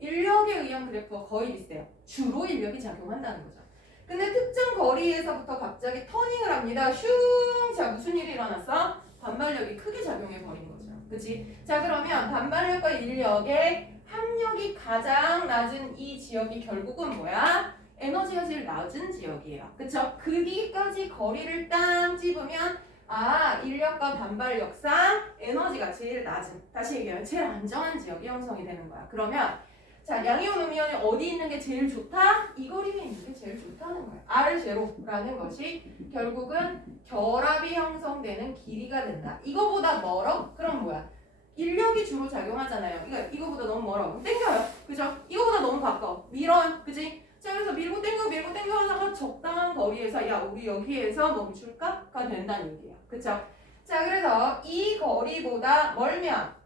인력에 의한 그래프가 거의 비슷해요. 주로 인력이 작용한다는 거죠. 근데 특정 거리에서부터 갑자기 터닝을 합니다. 슝! 자, 무슨 일이 일어났어? 반발력이 크게 작용해 버린 거죠. 그치? 자, 그러면 반발력과 인력의 합력이 가장 낮은 이 지역이 결국은 뭐야? 에너지가 제일 낮은 지역이에요. 그쵸? 거기까지 거리를 딱 찝으면 인력과 반발력상 에너지가 제일 낮은, 다시 얘기하면 제일 안정한 지역이 형성이 되는 거야. 그러면 자, 양이온, 음이온이 어디 있는 게 제일 좋다? 이 거리에 있는 게 제일 좋다는 거야. R0라는 것이 결국은 결합이 형성되는 길이가 된다. 이거보다 멀어? 그럼 뭐야? 인력이 주로 작용하잖아요. 이거보다 너무 멀어. 그럼 땡겨요. 그죠? 이거보다 너무 가까워. 밀어요. 그지? 자, 그래서 밀고 땡겨 하다가 적당한 거리에서 야, 우리 여기에서 멈출까?가 된다는 얘기예요. 그쵸? 자, 그래서 이 거리보다 멀면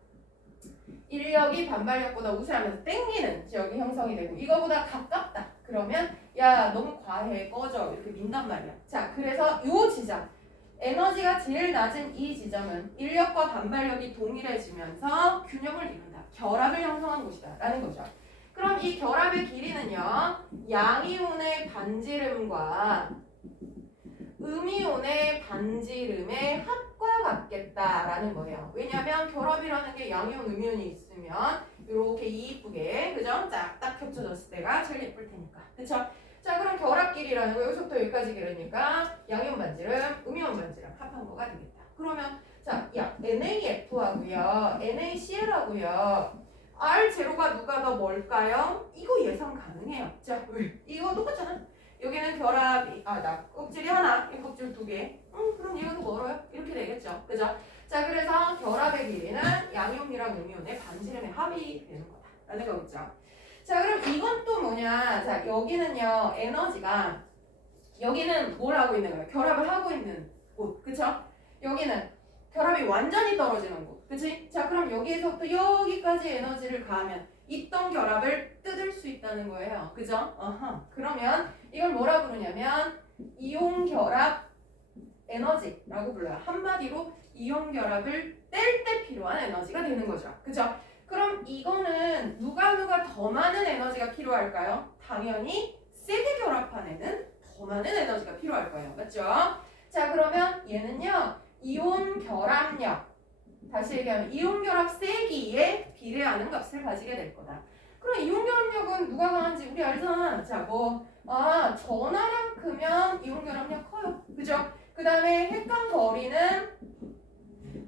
인력이 반발력보다 우세하면서 땡기는 지역이 형성이 되고 이거보다 가깝다. 그러면 야, 너무 과해. 꺼져. 이렇게 민단 말이야. 자, 그래서 요 지점. 에너지가 제일 낮은 이 지점은 인력과 반발력이 동일해지면서 균형을 이룬다. 결합을 형성한 곳이다. 라는 거죠. 그럼 이 결합의 길이는요. 양이온의 반지름과 음이온의 반지름의 합과 같겠다라는 거예요. 왜냐하면 결합이라는 게 양이온, 음이온이 있으면 이렇게 이쁘게 그죠? 딱 겹쳐졌을 때가 제일 예쁠 테니까. 그쵸? 자, 그럼 결합끼리라는 거 여기서부터 여기까지 길으니까 양이온 반지름, 음이온 반지름 합한 거가 되겠다. 그러면 자, NaF하고요, NaCl하고요. R0가 누가 더 멀까요? 이거 예상 가능해요. 자, 이거 똑같잖아. 여기는 결합이 껍질이 하나, 이 껍질 두 개. 그럼 얘가 더 멀어요. 이렇게 되겠죠. 그죠? 자, 그래서 결합의 길이는 양이온이랑 음이온의 반지름의 합이 되는 거다라는 거겠죠. 자, 그럼 이건 또 뭐냐? 자, 여기는요, 에너지가 여기는 뭘 하고 있는 거예요? 결합을 하고 있는 곳. 그쵸? 여기는 결합이 완전히 떨어지는 곳. 그치? 자, 그럼 여기에서부터 여기까지 에너지를 가하면 있던 결합을 뜯을 수 있다는 거예요. 그죠? 그러면 이걸 뭐라 부르냐면 이온 결합 에너지라고 불러요. 한마디로 이온 결합을 뗄 때 필요한 에너지가 되는 거죠. 그죠? 그럼 이거는 누가 더 많은 에너지가 필요할까요? 당연히 세게 결합한 애는 더 많은 에너지가 필요할 거예요. 맞죠? 자, 그러면 얘는요. 이온 결합력, 다시 얘기하면 이온 결합 세기에 비례하는 값을 가지게 될 거다. 그럼 이온 결합력은 누가 강한지 우리 알잖아. 자, 전하량 크면 이온 결합력 커요. 그죠? 그 다음에 핵간 거리는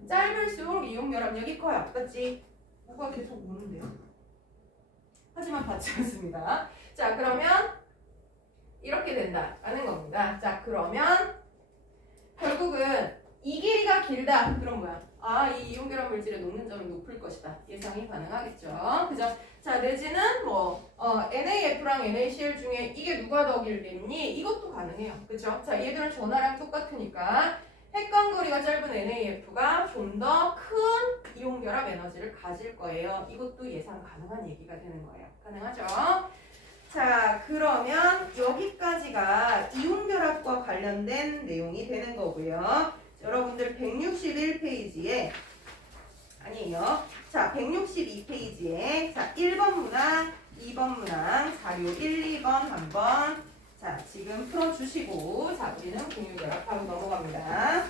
짧을수록 이온 결합력이 커요. 맞지? 뭐가 계속 오는데요? 하지만 받지 않습니다. 자, 그러면 이렇게 된다라는 겁니다. 자, 그러면 결국은 이 길이가 길다. 그럼 뭐야? 아, 이 이온결합 물질의 녹는 점이 높을 것이다. 예상이 가능하겠죠. 그죠? 자, 내지는 뭐 NaF랑 NaCl 중에 이게 누가 더 길겠니? 이것도 가능해요. 그죠? 자, 얘들은 전하량 똑같으니까 핵광거리가 짧은 NaF가 좀 더 큰 이온결합 에너지를 가질 거예요. 이것도 예상 가능한 얘기가 되는 거예요. 가능하죠? 자, 그러면 여기까지가 이온결합과 관련된 내용이 되는 거고요. 여러분들 161페이지에 아니에요. 자, 162페이지에 자, 1번 문항, 2번 문항, 자료 1, 2번 한번 자, 지금 풀어주시고 자, 우리는 공유결합 바로 넘어갑니다.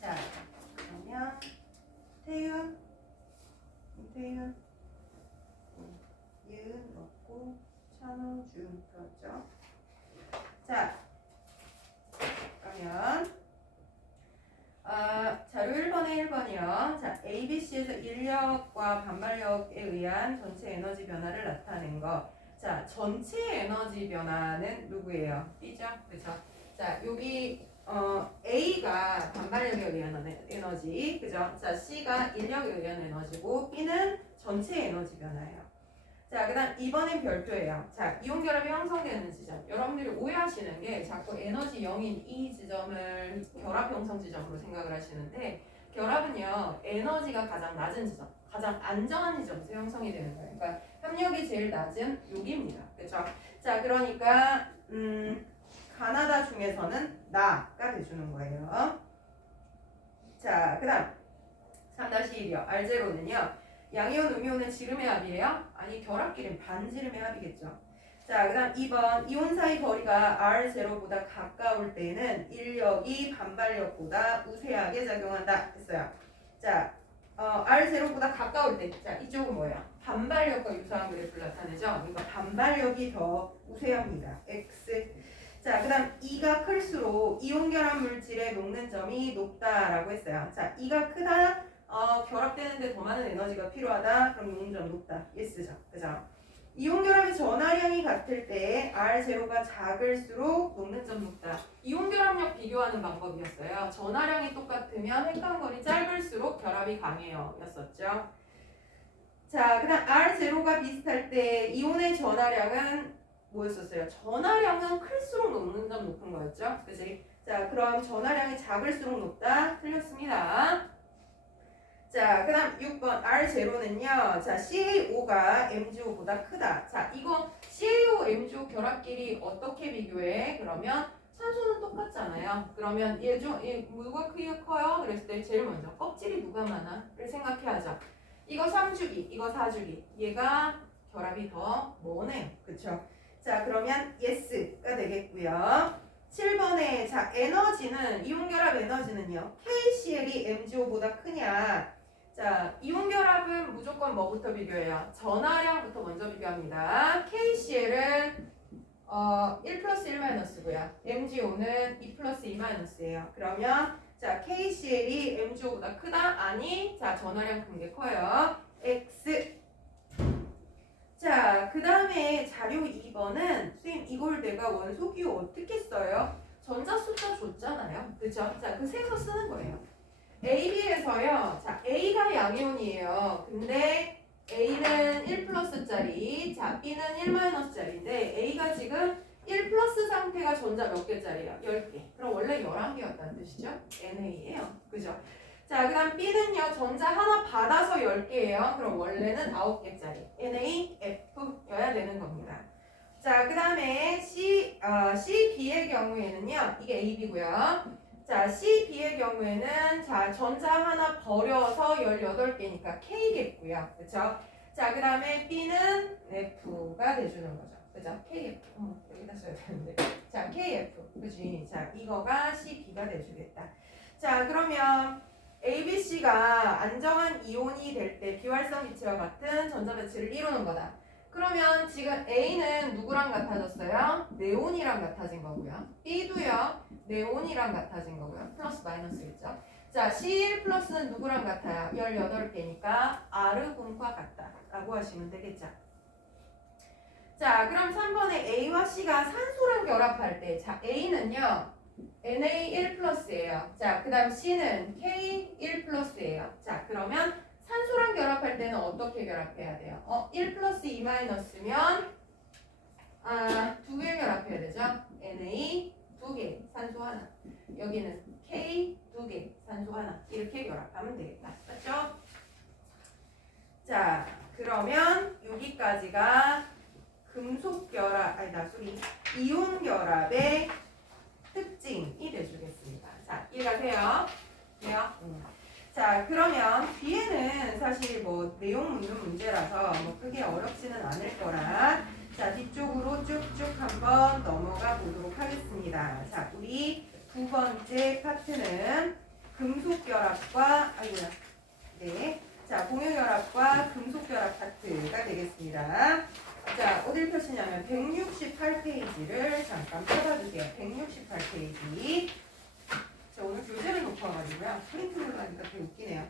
자, 그러면 태윤, 이태윤, 예은 넣고 찬호준 그렇죠? 자, 그러면 자료 1번에 1번이요. 자, ABC에서 인력과 반발력에 의한 전체 에너지 변화를 나타낸 거. 자, 전체 에너지 변화는 누구예요? B죠? 그죠? 자, 여기 A가 반발력에 의한 에너지, 그죠? 자, C가 인력에 의한 에너지고, B는 전체 에너지 변화예요. 자, 그 다음 2번엔 별도예요. 자, 이온결합이 형성되는 지점. 여러분들이 오해하시는 게 자꾸 에너지 0인 이 지점을 결합 형성 지점으로 생각을 하시는데, 결합은요, 에너지가 가장 낮은 지점, 가장 안정한 지점에서 형성이 되는 거예요. 그러니까 협력이 제일 낮은 여기입니다. 그렇죠? 자, 그러니까 가나다 중에서는 나가 돼주는 거예요. 자, 그 다음 3-1이요. R0는요. 양이온, 음이온은 지름의 합이에요? 아니, 결합끼리는 반지름의 합이겠죠. 자, 그 다음 2번 이온 사이 거리가 R0보다 가까울 때는 인력이 반발력보다 우세하게 작용한다 했어요. 자, R0보다 가까울 때, 자, 이쪽은 뭐예요? 반발력과 유사한 그래프를 나타내죠. 그러니까 반발력이 더 우세합니다. X. 자, 그 다음 2가 클수록 이온 결합 물질의 녹는 점이 높다라고 했어요. 자, 2가 크다, 결합되는데 더 많은 에너지가 필요하다, 그럼 녹는 점 높다. S죠. 그죠? 이온 결합의 전하량이 같을 때 R0가 작을수록 녹는 점 높다. 이온 결합력 비교하는 방법이었어요. 전하량이 똑같으면 획간거리 짧을수록 결합이 강해요. 였었죠. 자, 그 다음 R0가 비슷할 때 이온의 전하량은 뭐였었어요? 전하량은 클수록 녹는 점 높은 거였죠. 그치? 자, 그럼 전하량이 작을수록 높다. 틀렸습니다. 자, 그 다음 6번 R0는요. 자, CaO가 MgO보다 크다. 자, 이거 CaO, MgO 결합끼리 어떻게 비교해? 그러면 산소는 똑같잖아요. 그러면 누가 크기가 커요? 그랬을 때 제일 먼저 껍질이 누가 많아?를 생각해야죠. 이거 3주기, 이거 4주기. 얘가 결합이 더 머네요. 그쵸? 자, 그러면 yes가 되겠고요. 7번에 자, 에너지는 이온 결합 에너지는요. KCl이 MgO보다 크냐? 자, 이온 결합은 무조건 뭐부터 비교해요? 전하량부터 먼저 비교합니다. KCl은 1 플러스 1 마이너스고요. MgO는 2 플러스 2 마이너스예요. 그러면 자, KCl이 MgO보다 크다? 아니. 자, 전하량 큰 게 커요. X. 자, 그 다음에 자료 2번은 선생님 이걸 내가 원소 기호 어떻게 써요? 전자 숫자 줬잖아요. 그쵸? 자, 그 세서 쓰는 거예요. A, B에서요. 자, A가 양이온이에요. 근데 A는 1 플러스짜리, 자, B는 1 마이너스짜리인데 A가 지금 1 플러스 상태가 전자 몇 개짜리예요? 10개. 그럼 원래 11개였다는 뜻이죠? NA예요. 그죠? 자, 그 다음 B는요, 전자 하나 받아서 10개예요. 그럼 원래는 9개짜리. NaF여야 되는 겁니다. 자, 그 다음에 CB의 경우에는요, 이게 AB고요. 자, CB의 경우에는 자, 전자 하나 버려서 18개니까 K겠고요. 그쵸? 자, 그 다음에 B는 F가 돼주는 거죠. 그죠? KF. 여기다 써야 되는데. 자, KF. 그지? 자, 이거가 CB가 돼주겠다. 자, 그러면 ABC가 안정한 이온이 될 때 비활성 기체와 같은 전자 배치를 이루는 거다. 그러면 지금 A는 누구랑 같아졌어요? 네온이랑 같아진 거고요. B도요. 네온이랑 같아진 거고요. 플러스 마이너스겠죠. 자, C1 플러스는 누구랑 같아요? 18개니까 아르곤과 같다 라고 하시면 되겠죠. 자, 그럼 3번에 A와 C가 산소랑 결합할 때, 자, A는요 Na1 플러스예요. 자, 그 다음 C는 K1 플러스예요. 자, 그러면 산소랑 결합할 때는 어떻게 결합해야 돼요? 1 플러스 2 마이너스면 2개 결합해야 되죠. Na 2개, 산소 하나. 여기는 K 2개, 산소 하나. 이렇게 결합하면 되겠다. 맞죠? 자, 그러면 여기까지가 금속 결합, 이온 결합의 특징이 되주겠습니다. 자, 이해가세요? 돼요? 자, 그러면 뒤에는 사실 뭐 내용 묻는 문제라서 뭐 크게 어렵지는 않을 거라 자, 뒤쪽으로 쭉쭉 한번 넘어가 보도록 하겠습니다. 자, 우리 두 번째 파트는 금속결합과 네, 자, 공유결합과 금속결합 파트가 되겠습니다. 자, 어딜 펴시냐면 168페이지를 잠깐 펴봐주세요. 168페이지. 자, 오늘 교재를 놓고와가지고요. 프린트를 하니까 되게 웃기네요.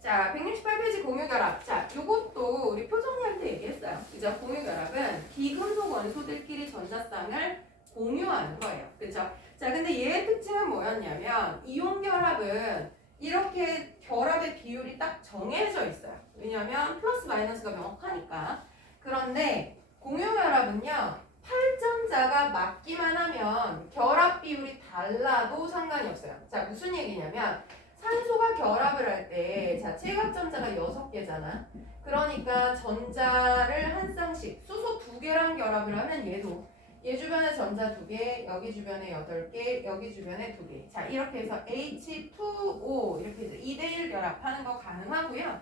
자, 168페이지 공유결합. 자, 요것도 우리 표정이한테 얘기했어요. 그죠? 공유결합은 비금속 원소들끼리 전자쌍을 공유하는 거예요. 그죠? 자, 근데 얘의 특징은 뭐였냐면 이온결합은 이렇게 결합의 비율이 딱 정해져 있어요. 왜냐면 플러스 마이너스가 명확하니까. 그런데 공유결합은요. 팔전자가 맞기만 하면 결합 비율이 달라도 상관이 없어요. 자, 무슨 얘기냐면 산소가 결합을 할 때, 자, 체각전자가 6개잖아. 그러니까 전자를 한 쌍씩, 수소 2개랑 결합을 하면 얘 주변에 전자 2개, 여기 주변에 8개, 여기 주변에 2개. 자, 이렇게 해서 H2O, 이렇게 해서 2대1 결합하는 거 가능하고요.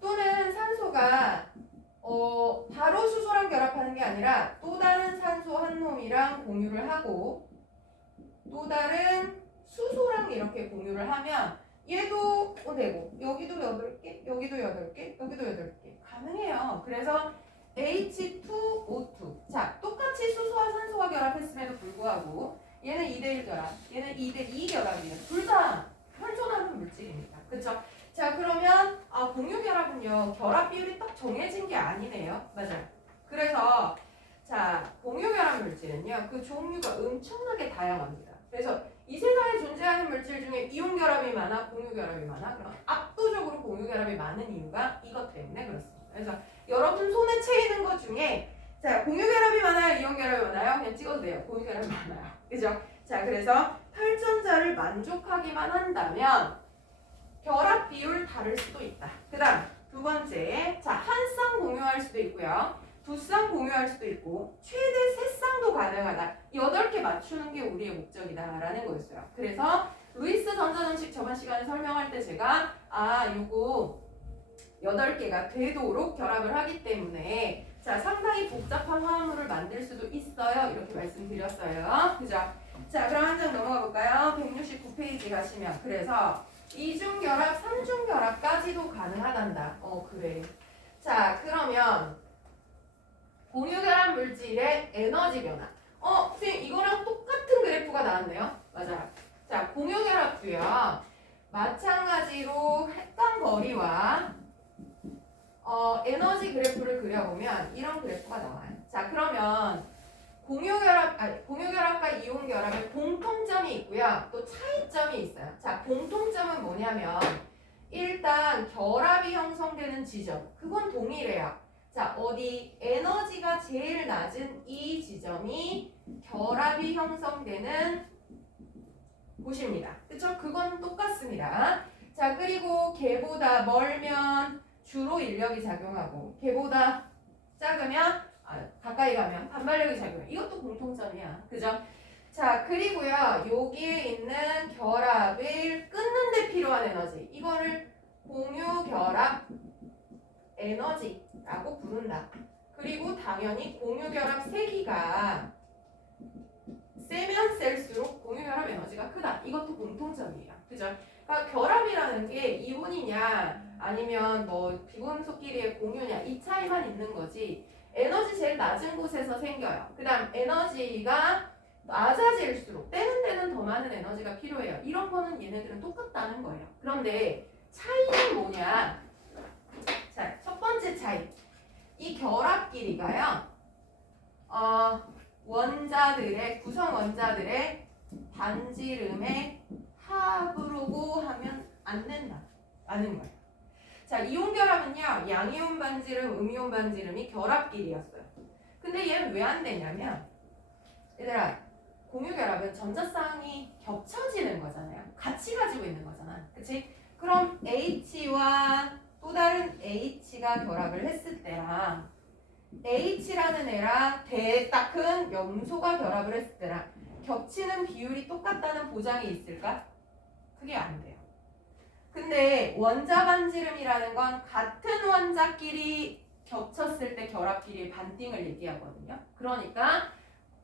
또는 산소가 바로 수소랑 결합하는 게 아니라 또 다른 산소 한 놈이랑 공유를 하고 또 다른 수소랑 이렇게 공유를 하면 얘도 되고 여기도 8개, 여기도 8개, 여기도 8개 가능해요. 그래서 H2O2 자, 똑같이 수소와 산소가 결합했음에도 불구하고 얘는 2대1 결합, 얘는 2대2 결합이에요. 둘 다 현존하는 물질입니다. 그쵸? 자, 그러면 공유 결합은요 결합 비율이 딱 정해진 게 아니네요. 맞아요. 그래서 자, 공유 결합 물질은요 그 종류가 엄청나게 다양합니다. 그래서 이 세상에 존재하는 물질 중에 이온 결합이 많아, 공유 결합이 많아? 그럼 압도적으로 공유 결합이 많은 이유가 이것 때문에 그렇습니다. 그래서 여러분 손에 채이는 것 중에 자, 공유 결합이 많아요, 이온 결합이 많아요? 그냥 찍어도 돼요. 공유 결합이 많아요. 그죠? 자, 그래서 탈전자를 만족하기만 한다면 결합 비율 다를 수도 있다. 그 다음 두 번째, 자, 한 쌍 공유할 수도 있고요. 두 쌍 공유할 수도 있고 최대 3쌍도 가능하다. 8개 맞추는 게 우리의 목적이다라는 거였어요. 그래서 루이스 전자정식 저번 시간에 설명할 때 제가 요거 8개가 되도록 결합을 하기 때문에 자, 상당히 복잡한 화합물을 만들 수도 있어요. 이렇게 말씀드렸어요. 그죠? 자, 그럼 한 장 넘어가 볼까요? 169페이지 가시면 그래서 이중결합, 삼중결합까지도 가능하단다. 그래. 자, 그러면 공유결합 물질의 에너지 변화. 선생님 이거랑 똑같은 그래프가 나왔네요. 맞아요. 자, 공유결합도요. 마찬가지로 핵간 거리와 에너지 그래프를 그려보면 이런 그래프가 나와요. 자, 그러면 공유결합과 이온결합에 공통점이 있고요. 또 차이점이 있어요. 자, 공통점은 뭐냐면 일단 결합이 형성되는 지점. 그건 동일해요. 자, 어디 에너지가 제일 낮은 이 지점이 결합이 형성되는 곳입니다. 그쵸? 그건 똑같습니다. 자, 그리고 걔보다 멀면 주로 인력이 작용하고 걔보다 작으면 가까이 가면 반발력이 작용해. 이것도 공통점이야. 그죠? 자, 그리고요. 여기에 있는 결합을 끊는 데 필요한 에너지. 이거를 공유결합 에너지라고 부른다. 그리고 당연히 공유결합 세기가 세면 셀수록 공유결합 에너지가 크다. 이것도 공통점이에요. 그죠? 그러니까 결합이라는 게 이온이냐 아니면 뭐 비금속끼리의 공유냐 이 차이만 있는 거지 에너지 제일 낮은 곳에서 생겨요. 그 다음 에너지가 낮아질수록 때는 때는 더 많은 에너지가 필요해요. 이런 거는 얘네들은 똑같다는 거예요. 그런데 차이는 뭐냐? 자, 첫 번째 차이. 이 결합 길이가요. 원자들의 구성 원자들의 반지름의 합으로고 하면 안 된다라는 거예요. 자, 이온 결합은요. 양이온 반지름, 음이온 반지름이 결합 길이였어요. 근데 얘는 왜 안 되냐면 얘들아 공유 결합은 전자쌍이 겹쳐지는 거잖아요. 같이 가지고 있는 거잖아. 그치? 그럼 H와 또 다른 H가 결합을 했을 때랑 H라는 애랑 딱 큰 염소가 결합을 했을 때랑 겹치는 비율이 똑같다는 보장이 있을까? 그게 안 돼요. 근데 원자 반지름이라는 건 같은 원자끼리 겹쳤을 때 결합끼리의 반띵을 얘기하거든요. 그러니까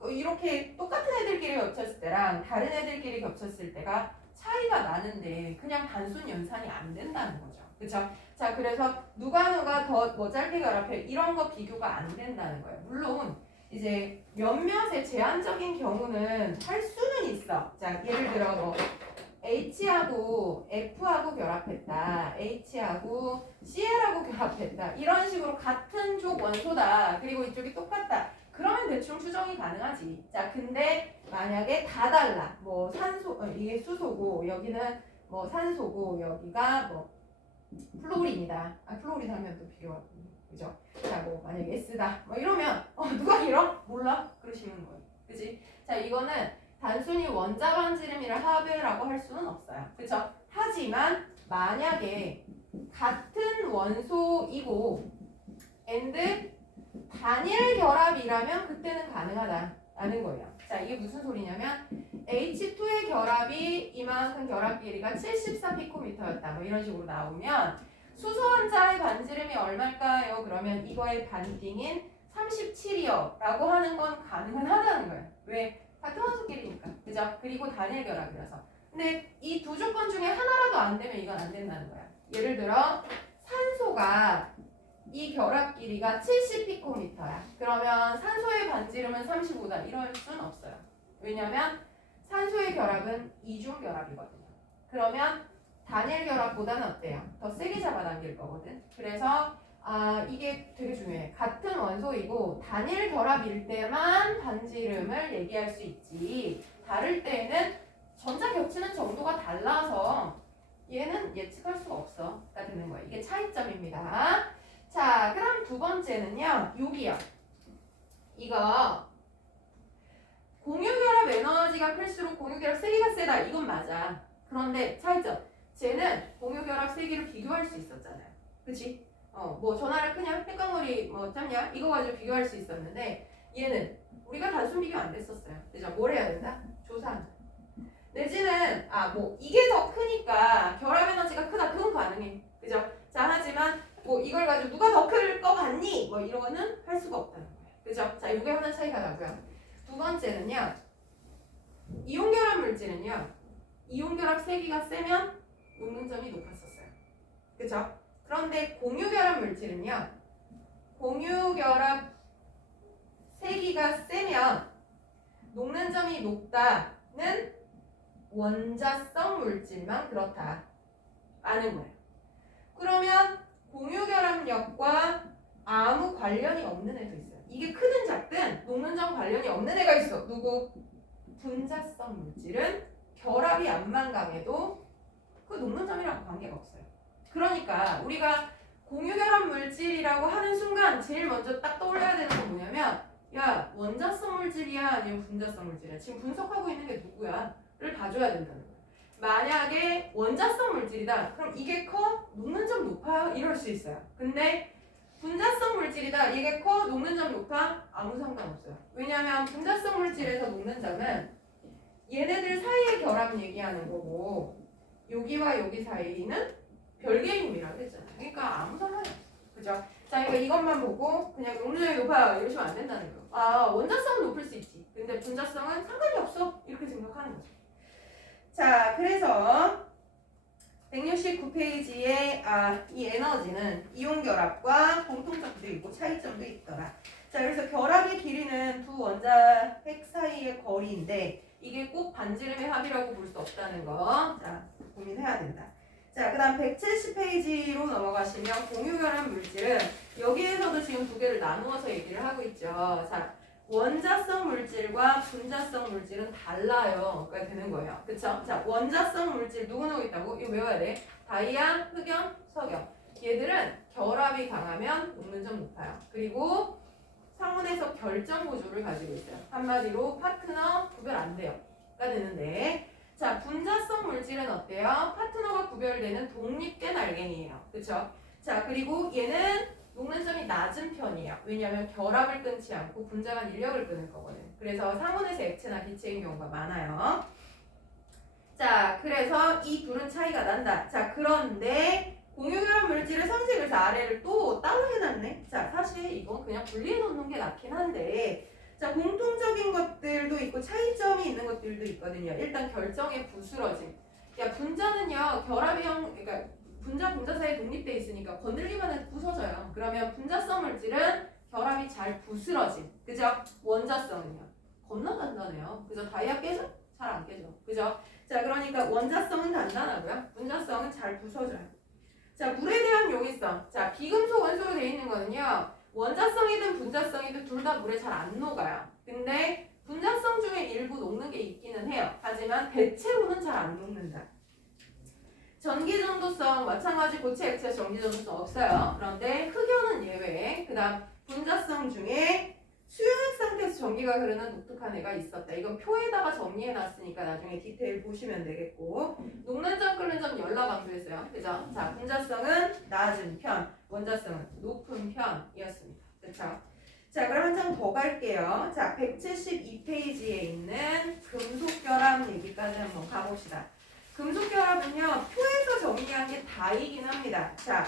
이렇게 똑같은 애들끼리 겹쳤을 때랑 다른 애들끼리 겹쳤을 때가 차이가 나는데 그냥 단순 연산이 안 된다는 거죠. 그쵸? 자, 그래서 누가 더 뭐 짧게 결합해 이런 거 비교가 안 된다는 거예요. 물론 이제 몇몇의 제한적인 경우는 할 수는 있어. 자, 예를 들어 뭐 H하고 F하고 결합했다. H하고 Cl하고 결합했다. 이런 식으로 같은 족 원소다. 그리고 이쪽이 똑같다. 그러면 대충 추정이 가능하지. 자, 근데 만약에 다 달라. 뭐 산소, 이게 수소고 여기는 뭐 산소고 여기가 뭐 플로린이다. 플로린 하면 또 비교하고 그죠? 자, 뭐 만약에 S다. 뭐 이러면 누가 길어? 몰라? 그러시는 거예요. 그지? 자, 이거는 단순히 원자 반지름이를 합이라고 할 수는 없어요. 그쵸? 하지만 만약에 같은 원소이고 and 단일 결합이라면 그때는 가능하다라는 거예요. 자, 이게 무슨 소리냐면 H2의 결합이 이만큼 결합 길이가 74피코미터였다. 뭐 이런 식으로 나오면 수소 원자의 반지름이 얼마일까요? 그러면 이거의 반띵인 37이요 라고 하는 건 가능은 하다는 거예요. 왜? 같은 원소끼리니까. 그죠? 그리고 단일 결합이라서. 근데 이 두 조건 중에 하나라도 안 되면 이건 안 된다는 거야. 예를 들어 산소가 이 결합 길이가 70피코미터야. 그러면 산소의 반지름은 35다. 이럴 순 없어요. 왜냐면 산소의 결합은 이중 결합이거든요. 그러면 단일 결합보다는 어때요? 더 세게 잡아당길 거거든. 그래서 이게 되게 중요해. 같은 원소이고 단일 결합일 때만 반지름을 얘기할 수 있지. 다를 때는 전자 겹치는 정도가 달라서 얘는 예측할 수가 없어가 되는 거예요. 이게 차이점입니다. 자, 그럼 두 번째는요. 여기요. 이거 공유결합 에너지가 클수록 공유결합 세기가 세다. 이건 맞아. 그런데 차이점. 쟤는 공유결합 세기를 비교할 수 있었잖아요. 그치? 뭐 전화를 그냥 햇강머리 뭐 짬냐? 이거 가지고 비교할 수 있었는데 얘는 우리가 단순 비교 안 됐었어요. 그죠? 뭘 해야 된다? 조사한다. 내지는 뭐 이게 더 크니까 결합 에너지가 크다. 그건 가능해. 그죠? 자, 하지만 뭐 이걸 가지고 누가 더 클 거 같니? 뭐 이러고는 할 수가 없다는 거예요. 그죠? 자, 이게 하나 차이가 나고요. 두 번째는요. 이온결합 물질은요. 이온결합 세기가 세면 녹는점이 높았었어요. 그죠? 그런데 공유결합 물질은요. 공유결합 세기가 세면 녹는점이 높다는 원자성 물질만 그렇다. 아는 거예요. 그러면 공유결합력과 아무 관련이 없는 애도 있어요. 이게 크든 작든 녹는점 관련이 없는 애가 있어. 누구? 분자성 물질은 결합이 암만 강해도 그 녹는점이랑 관계가 없어요. 그러니까 우리가 공유결합 물질이라고 하는 순간 제일 먼저 딱 떠올려야 되는 건 뭐냐면 야, 원자성 물질이야 아니면 분자성 물질이야? 지금 분석하고 있는 게 누구야? 를 봐줘야 된다는 거야. 만약에 원자성 물질이다. 그럼 이게 커? 녹는점 높아요? 이럴 수 있어요. 근데 분자성 물질이다. 이게 커? 녹는점 높아? 아무 상관없어요. 왜냐하면 분자성 물질에서 녹는점은 얘네들 사이의 결합 얘기하는 거고 여기와 여기 사이는 별개임이라고 했잖아요. 그러니까 아무 상관이 없어. 그죠? 자, 그러니까 이것만 보고 그냥 녹는점이 높아요. 이러시면 안 된다는 거예요. 원자성은 높을 수 있지. 근데 분자성은 상관이 없어. 이렇게 생각하는 거죠. 자, 그래서 169페이지에 이 에너지는 이온 결합과 공통점도 있고 차이점도 있더라. 자, 그래서 결합의 길이는 두 원자 핵 사이의 거리인데 이게 꼭 반지름의 합이라고 볼 수 없다는 거. 자, 고민해야 된다. 자, 그 다음 170페이지로 넘어가시면 공유결합 물질은 여기에서도 지금 두 개를 나누어서 얘기를 하고 있죠. 자, 원자성 물질과 분자성 물질은 달라요가 되는 거예요. 그쵸? 자, 원자성 물질 누구누구 있다고? 이거 외워야 돼. 다이아, 흑연, 석연. 얘들은 결합이 강하면 녹는점 높아요. 그리고 상온에서 결정 구조를 가지고 있어요. 한마디로 파트너 구별 안 돼요. 가 되는데 자, 분자성 물질은 어때요? 파트너가 구별되는 독립된 알갱이에요. 그쵸? 자, 그리고 얘는 녹는점이 낮은 편이에요. 왜냐하면 결합을 끊지 않고 분자 간 인력을 끊을 거거든. 그래서 상온에서 액체나 기체인 경우가 많아요. 자, 그래서 이 둘은 차이가 난다. 자, 그런데 공유결합 물질의 성질을 아래를 또 따로 해놨네. 자, 사실 이건 그냥 분리해 놓는 게 낫긴 한데 자, 공통적인 것들도 있고 차이점이 있는 것들도 있거든요. 일단 결정의 부스러짐. 야, 분자는요 그러니까 분자 사이에 독립돼 있으니까 건들기만 해도 부서져요. 그러면 분자성 물질은 결합이 잘 부스러짐. 그죠? 원자성은요 겁나 단단해요. 그죠? 다이아 깨져? 잘 안 깨져. 그죠? 자, 그러니까 원자성은 단단하고요. 분자성은 잘 부서져요. 자, 물에 대한 용이성. 자, 비금속 원소로 되어 있는 거는요 원자성이든 분자성이든 둘 다 물에 잘 안 녹아요. 근데 분자성 중에 일부 녹는 게 있기는 해요. 하지만 대체로는 잘 안 녹는다. 전기전도성 마찬가지 고체 액체 전기전도성 없어요. 그런데 흑연은 예외. 그 다음 분자성 중에 수용액 상태에서 전기가 흐르는 독특한 애가 있었다. 이건 표에다가 정리해놨으니까 나중에 디테일 보시면 되겠고, 녹는 점 끓는 점 열라 강조했어요. 그죠? 자, 분자성은 낮은 편, 원자성은 높은 편이었습니다. 그쵸? 자, 그럼 한 장 더 갈게요. 자, 172페이지에 있는 금속결합 얘기까지 한번 가봅시다. 금속결합은요, 표에서 정리한 게 다이긴 합니다. 자,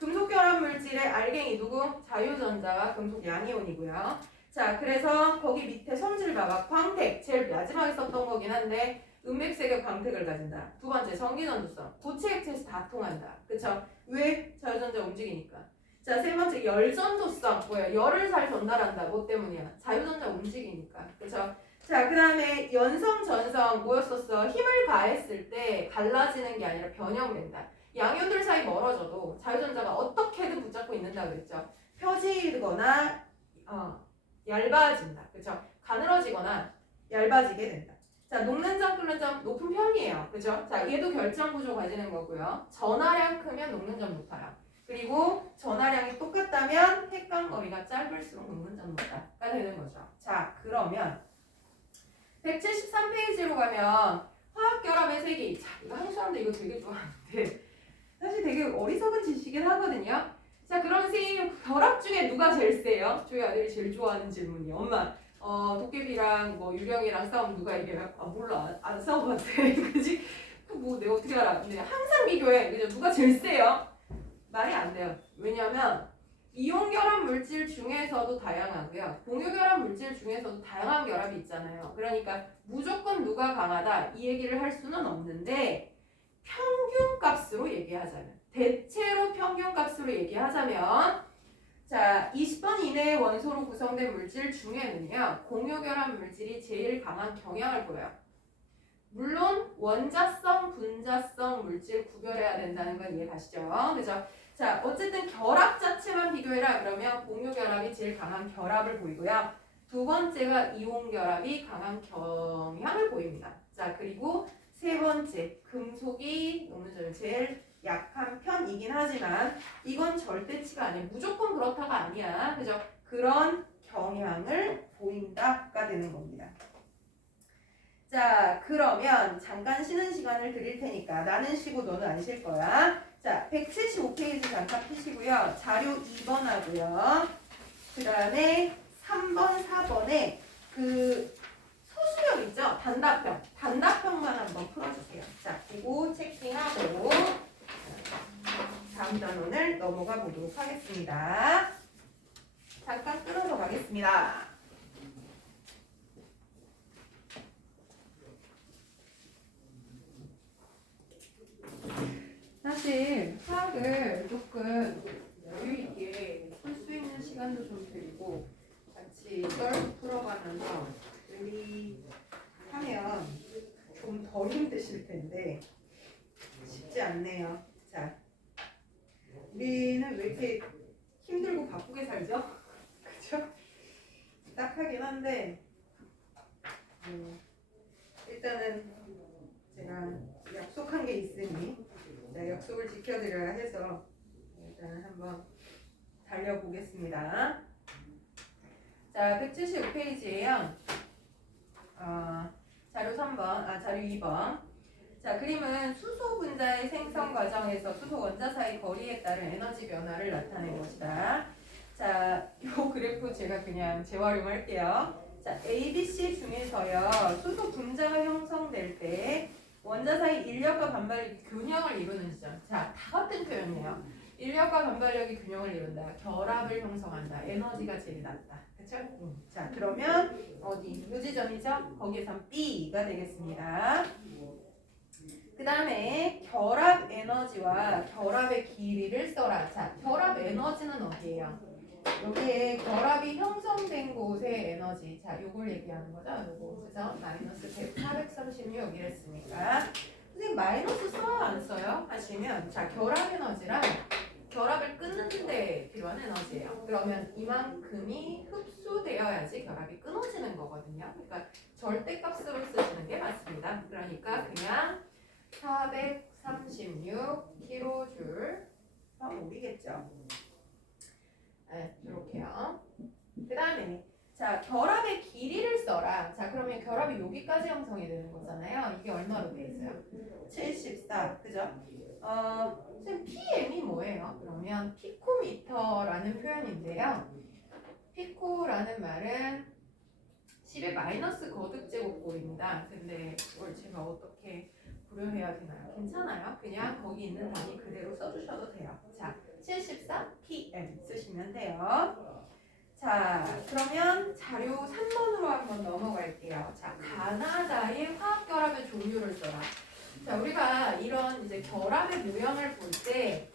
금속결합 물질의 알갱이 누구? 자유전자가 금속 양이온이고요. 자, 그래서 거기 밑에 성질 봐봐. 광택, 제일 마지막에 썼던 거긴 한데 은백색의 광택을 가진다. 두 번째, 전기전도성. 고체 액체에서 다 통한다. 그쵸? 왜? 자유전자 움직이니까. 자, 세 번째, 열전도성. 뭐야? 열을 잘 전달한다. 뭐 때문이야? 자유전자 움직이니까. 그쵸? 자, 그 다음에 연성, 전성 뭐였었어? 힘을 가했을 때 갈라지는 게 아니라 변형된다. 양이온들 사이 멀어져도 자유전자가 어떻게든 붙잡고 있는다고 그랬죠. 펴지거나 얇아진다. 그렇죠? 가늘어지거나 얇아지게 된다. 자, 녹는 점 끓는 점 높은 편이에요. 그렇죠? 자, 얘도 결정 구조 가지는 거고요. 전하량 크면 녹는 점 높아요. 그리고 전하량이 똑같다면 핵간 거리가 짧을수록 녹는 점 높다가 되는 거죠. 자, 그러면 173페이지로 가면 화학결합의 세기. 자, 이거 한국 사람들 이거 되게 좋아하는데 사실 되게 어리석은 짓이긴 하거든요. 자, 그럼 선생님 결합 중에 누가 제일 세요? 저희 아들이 제일 좋아하는 질문이에요. 엄마, 도깨비랑 뭐 유령이랑 싸우면 누가 이겨요? 아, 몰라. 안 싸워봤대. 그지? 뭐 내가 어떻게 알아? 근데 항상 비교해. 그죠? 누가 제일 세요? 말이 안 돼요. 왜냐면 이온 결합 물질 중에서도 다양하고요. 공유 결합 물질 중에서도 다양한 결합이 있잖아요. 그러니까 무조건 누가 강하다 이 얘기를 할 수는 없는데 평균값으로 얘기하자면, 대체로 평균값으로 얘기하자면, 자, 20번 이내의 원소로 구성된 물질 중에는요, 공유결합 물질이 제일 강한 경향을 보여요. 물론 원자성, 분자성 물질 구별해야 된다는 건 이해 가시죠? 그죠? 자, 어쨌든 결합 자체만 비교해라 그러면 공유결합이 제일 강한 결합을 보이고요. 두 번째가 이온결합이 강한 경향을 보입니다. 자, 그리고 세 번째, 금속이 녹는 점이 제일 약한 편이긴 하지만 이건 절대치가 아니에요. 무조건 그렇다가 아니야. 그죠? 그런 경향을 보인다가 되는 겁니다. 자, 그러면 잠깐 쉬는 시간을 드릴 테니까 나는 쉬고 너는 안 쉴 거야. 자, 175페이지 잠깐 피시고요. 자료 2번 하고요. 그 다음에 3번, 4번에 그 소수령 있죠? 단답형. 단답형만 한번 풀어주세요. 자, 그리고 체킹하고 다음 단원을 넘어가 보도록 하겠습니다. 잠깐 끊어서 가겠습니다. 사실 화학을 조금 여유 있게 풀 수 있는 시간도 좀 드리고 같이 썰 풀어가면서 하면 좀 덜 힘드실 텐데 쉽지 않네요. 자, 우리는 왜 이렇게 힘들고 바쁘게 살죠? 그죠? 딱하긴 한데 일단은 제가 약속한 게 있으니 약속을 지켜드려야 해서 일단 한번 달려보겠습니다. 자, 175페이지에요. 자료 3번, 자료 2번. 자, 그림은 수소 분자의 생성 과정에서 수소 원자 사이 거리에 따른 에너지 변화를 나타낸 것이다. 자, 이 그래프 제가 그냥 재활용할게요. 자, A, B, C 중에서요, 수소 분자가 형성될 때 원자 사이 인력과 반발력이 균형을 이루는 지점. 자, 다 같은 표현이에요. 인력과 반발력이 균형을 이룬다. 결합을 형성한다. 에너지가 제일 낮다. 그쵸? 자, 그러면 어디? 요 지점이죠? 거기에선 B가 되겠습니다. 그 다음에 결합 에너지와 결합의 길이를 써라. 자, 결합 에너지는 어디예요? 여기에 결합이 형성된 곳의 에너지. 자, 요걸 얘기하는 거죠. 요거. 그죠? 마이너스 436 이랬으니까. 선생님 마이너스 써요? 안 써요? 하시면 자, 결합 에너지랑 결합을 끊는 데 필요한 에너지예요. 그러면 이만큼이 흡수되어야지 결합이 끊어지는 거거든요. 그러니까 절대값으로 쓰시는 게 맞습니다. 그러니까 그냥 436kJ 오리겠죠. 네, 이렇게요. 그 다음에 자 결합의 길이를 써라. 자 그러면 결합이 여기까지 형성이 되는 거잖아요. 이게 얼마로 돼 있어요? 74. 그죠? 선생님 PM이 뭐예요? 그러면 피코미터라는 표현인데요. 피코라는 말은 10의 마이너스 거듭제곱꼴입니다. 근데 이걸 제가 어떻게 고려해야 되나요? 괜찮아요? 그냥 거기 있는 단위 그대로 써주셔도 돼요. 자, 74 PM 쓰시면 돼요. 자, 그러면 자료 3번으로 한번 넘어갈게요. 자, 가나다의 화학결합의 종류를 써라. 자, 우리가 이런 이제 결합의 모형을 볼 때,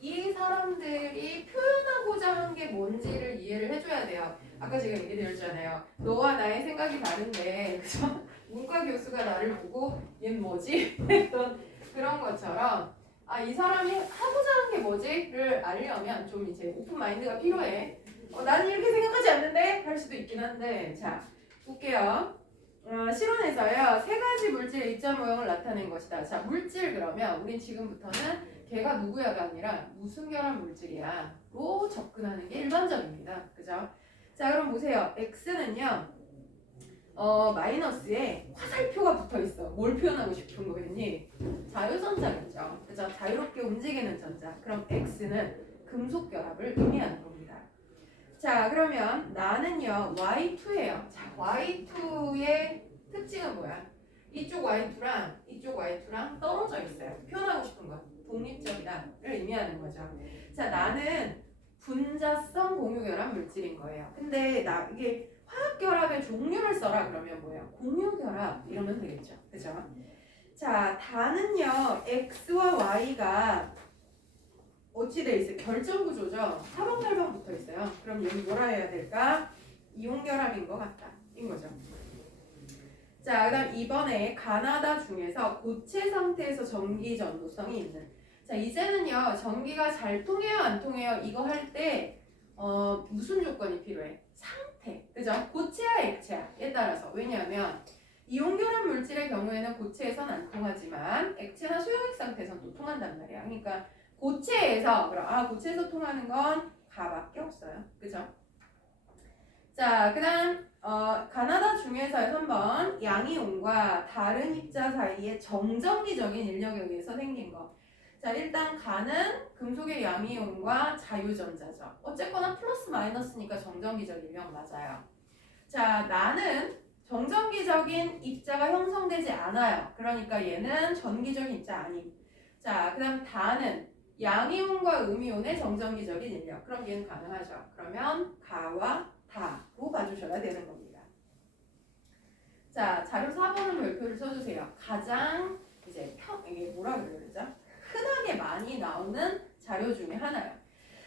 이 사람들이 표현하고자 한 게 뭔지를 이해를 해줘야 돼요. 아까 제가 얘기 드렸잖아요. 너와 나의 생각이 다른데, 그죠? 문과 교수가 나를 보고, 얘는 뭐지? 했던 그런 것처럼, 아, 이 사람이 하고자 하는 게 뭐지?를 알려면 좀 이제 오픈 마인드가 필요해. 나는 이렇게 생각하지 않는데? 할 수도 있긴 한데, 자, 볼게요. 실온에서요, 세 가지 물질의 입자 모형을 나타낸 것이다. 자, 물질 그러면 우린 지금부터는 걔가 누구야가 아니라 무슨 결합 물질이야 로 접근하는 게 일반적입니다. 그죠? 자, 그럼 보세요. X는요, 마이너스에 화살표가 붙어 있어. 뭘 표현하고 싶은 거겠니? 자유전자겠죠. 그죠? 자유롭게 움직이는 전자. 그럼 X는 금속 결합을 의미하는 겁니다. 자, 그러면 나는요, Y2예요. 자, Y2의 특징은 뭐야? 이쪽 Y2랑 이쪽 Y2랑 떨어져 있어요. 표현하고 싶은 건 독립적이다를 의미하는 거죠. 자, 나는 분자성 공유결합 물질인 거예요. 근데 이게 화학결합의 종류를 써라 그러면 뭐예요? 공유결합 이러면 되겠죠. 그죠? 자, 다는요, X와 Y가 어찌 돼 있어요? 결정구조죠. 사방팔방 붙어 있어요. 그럼 얘는 뭐라 해야 될까? 이온결합인 것 같다. 인 거죠. 자, 그 다음 이번에 가나다 중에서 고체 상태에서 전기 전도성이 있는. 자, 이제는요, 전기가 잘 통해요, 안 통해요? 이거 할 때, 무슨 조건이 필요해? 상태. 그죠? 고체야, 액체야에 따라서. 왜냐하면, 이온결합 물질의 경우에는 고체에선 안 통하지만, 액체나 소용액 상태에선 또 통한단 말이야. 그러니까, 고체에서, 그럼, 고체에서 통하는 건 가밖에 없어요. 그죠? 자, 그 다음, 가나다 중에서 한번 양이온과 다른 입자 사이의 정전기적인 인력에 의해서 생긴 거. 자, 일단 가는 금속의 양이온과 자유전자죠. 어쨌거나 플러스 마이너스니까 정전기적 인력 맞아요. 자, 나는 정전기적인 입자가 형성되지 않아요. 그러니까 얘는 전기적인 입자 아님. 자, 그 다음 다는 양이온과 음이온의 정전기적인 인력. 그럼 얘는 가능하죠. 그러면 가와 다로 봐주셔야 되는 겁니다. 자, 자료 4번은 별표를 써주세요. 가장 이제 이게 뭐라 그래야 되죠? 흔하게 많이 나오는 자료 중에 하나예요.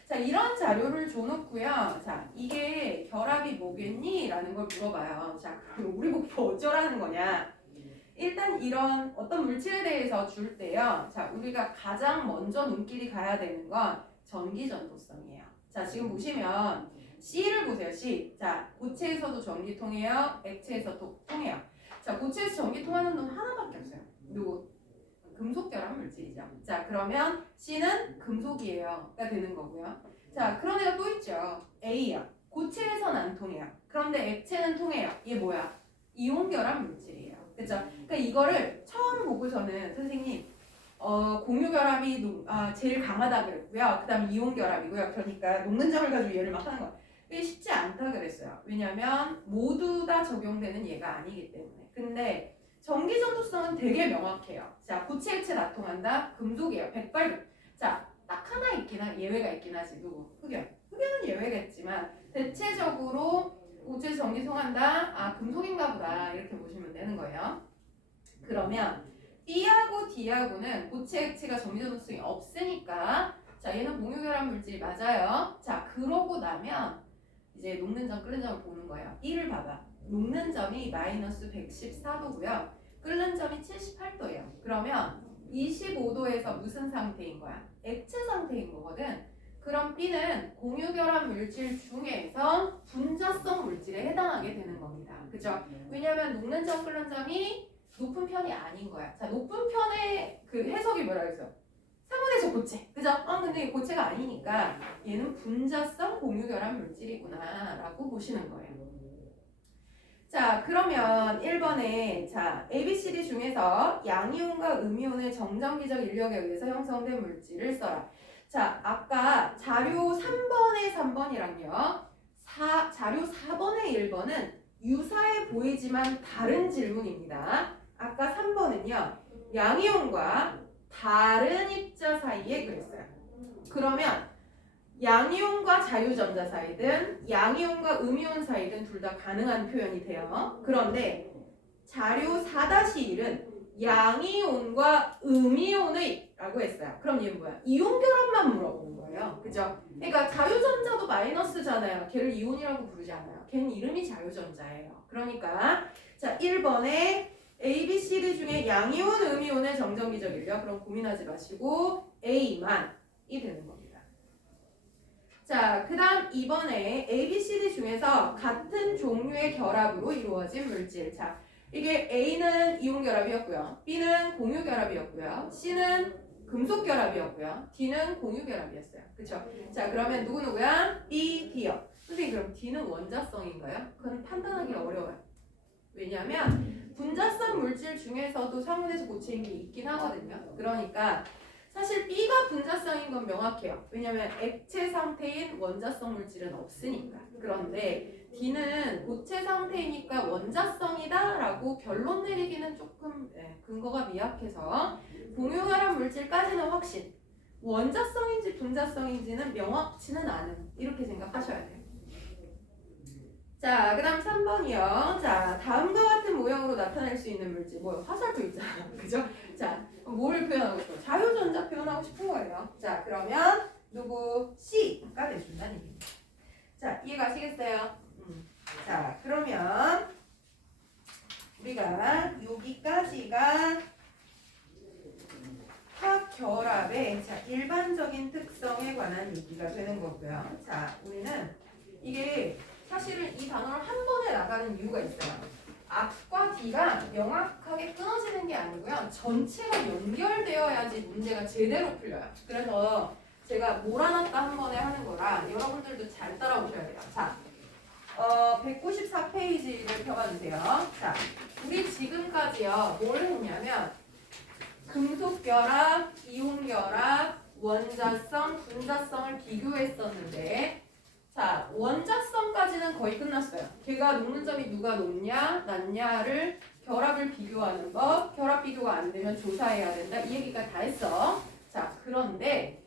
자, 이런 자료를 줘놓고요. 자, 이게 결합이 뭐겠니? 라는 걸 물어봐요. 자, 그럼 우리 보고 어쩌라는 거냐? 일단 이런 어떤 물질에 대해서 줄 때요. 자, 우리가 가장 먼저 눈길이 가야 되는 건 전기 전도성이에요. 자, 지금 보시면 C를 보세요. C. 자, 고체에서도 전기 통해요. 액체에서도 통해요. 자, 고체에서 전기 통하는 놈 하나밖에 없어요. 누구? 금속 결합 물질이죠. 자, 그러면 C는 금속이에요가 되는 거고요. 자, 그런 애가 또 있죠. A요. 고체에서는 안 통해요. 그런데 액체는 통해요. 이게 뭐야? 이온 결합 물질이에요. 그렇죠? 그러니까 이거를 처음 보고서는 선생님 공유 결합이 제일 강하다 그랬고요. 그다음 이온 결합이고요. 그러니까 녹는 점을 가지고 얘를 막 하는 거. 그게 쉽지 않다 그랬어요. 왜냐하면 모두 다 적용되는 얘가 아니기 때문에. 근데 전기 전도성은 되게 명확해요. 자, 고체 액체 다 통한다. 금속이에요. 백발금. 자, 딱 하나 예외가 있긴 하지. 누구? 흑연. 흑연은 예외겠지만 대체적으로 고체 전기 통한다. 금속인가 보다. 이렇게 보시면 되는 거예요. 그러면 B하고 D하고는 고체 액체가 전기 전도성이 없으니까 자, 얘는 공유결합 물질이 맞아요. 자, 그러고 나면 이제 녹는 점, 끓는 점을 보는 거예요. 1을 봐봐. 녹는 점이 마이너스 114도고요. 끓는 점이 78도예요. 그러면 25도에서 무슨 상태인 거야? 액체 상태인 거거든. 그럼 B는 공유결합 물질 중에서 분자성 물질에 해당하게 되는 겁니다. 그죠? 왜냐하면 녹는 점, 끓는 점이 높은 편이 아닌 거야. 자, 높은 편의 그 해석이 뭐라 그랬어? 3분의 상온에서 고체. 그죠? 근데 이 고체가 아니니까 얘는 분자성 공유결합 물질이구나 라고 보시는 거예요. 자, 그러면 1번에 자, ABCD 중에서 양이온과 음이온의 정전기적 인력에 의해서 형성된 물질을 써라. 자, 아까 자료 3번의 3번이랑요. 자료 4번의 1번은 유사해 보이지만 다른 질문입니다. 아까 3번은요. 양이온과 다른 입자 사이에 그랬어요. 그러면 양이온과 자유전자 사이든 양이온과 음이온 사이든 둘 다 가능한 표현이 돼요. 그런데 자료 4-1은 양이온과 음이온의 라고 했어요. 그럼 얘는 뭐야? 이온 결합만 물어보는 거예요. 그죠? 그러니까 자유전자도 마이너스잖아요. 걔를 이온이라고 부르지 않아요. 걔는 이름이 자유전자예요. 그러니까 자 1번에 A, B, C, D 중에 양이온, 음이온의 정전기적 인력 그럼 고민하지 마시고 A만이 되는 겁니다. 자, 그 다음 2번에 A, B, C, D 중에서 같은 종류의 결합으로 이루어진 물질. 자, 이게 A는 이온 결합이었고요. B는 공유 결합이었고요. C는 금속 결합이었고요. D는 공유 결합이었어요. 그쵸? 자, 그러면 누구누구야? B, D요. 선생님, 그럼 D는 원자성인가요? 그건 판단하기 어려워요. 왜냐면 분자성 물질 중에서도 상온에서 고체인 게 있긴 하거든요. 그러니까 사실 B가 분자성인 건 명확해요. 왜냐면 액체 상태인 원자성 물질은 없으니까. 그런데 D는 고체 상태이니까 원자성이다 라고 결론 내리기는 조금 근거가 미약해서 공유결합 물질까지는 확신, 원자성인지 분자성인지는 명확치는 않은 이렇게 생각하셔야 돼요. 자, 그 다음 3번이요. 자, 다음과 같은 모형으로 나타낼 수 있는 물질. 뭐, 화살표 있잖아요. 그죠? 자, 뭘 표현하고 싶어요? 자유전자 표현하고 싶은 거예요. 자, 그러면 누구? C가 돼준다는 얘기입니다. 자, 이해가시겠어요? 자, 그러면 우리가 여기까지가 화결합의 자, 일반적인 특성에 관한 얘기가 되는 거고요. 자, 우리는 이게 사실은 이 단어를 한 번에 나가는 이유가 있어요. 앞과 뒤가 명확하게 끊어지는 게 아니고요. 전체가 연결되어야지 문제가 제대로 풀려요. 그래서 제가 몰아놨다 한 번에 하는 거라 여러분들도 잘 따라오셔야 돼요. 자, 194페이지를 펴봐주세요. 자, 우리 지금까지요. 뭘 했냐면 금속결합, 이온결합, 원자성, 분자성을 비교했었는데 자, 원자성까지는 거의 끝났어요. 걔가 녹는 점이 누가 높냐, 낮냐를 결합을 비교하는 법, 결합 비교가 안 되면 조사해야 된다. 이 얘기까지 다 했어. 자, 그런데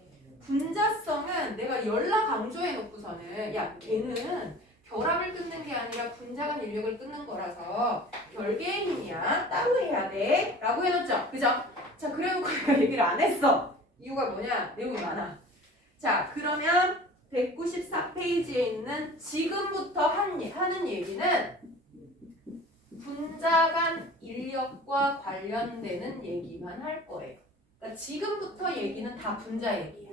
분자성은 내가 열라 강조해 놓고서는 야, 걔는 결합을 끊는 게 아니라 분자 간 인력을 끊는 거라서 별개의 힘이야. 따로 해야 돼. 라고 해놨죠. 그죠? 자, 그래놓고 내가 얘기를 안 했어. 이유가 뭐냐? 내용이 많아. 자, 그러면 194페이지에 있는 지금부터 하는 얘기는 분자 간 인력과 관련되는 얘기만 할 거예요. 그러니까 지금부터 얘기는 다 분자 얘기예요.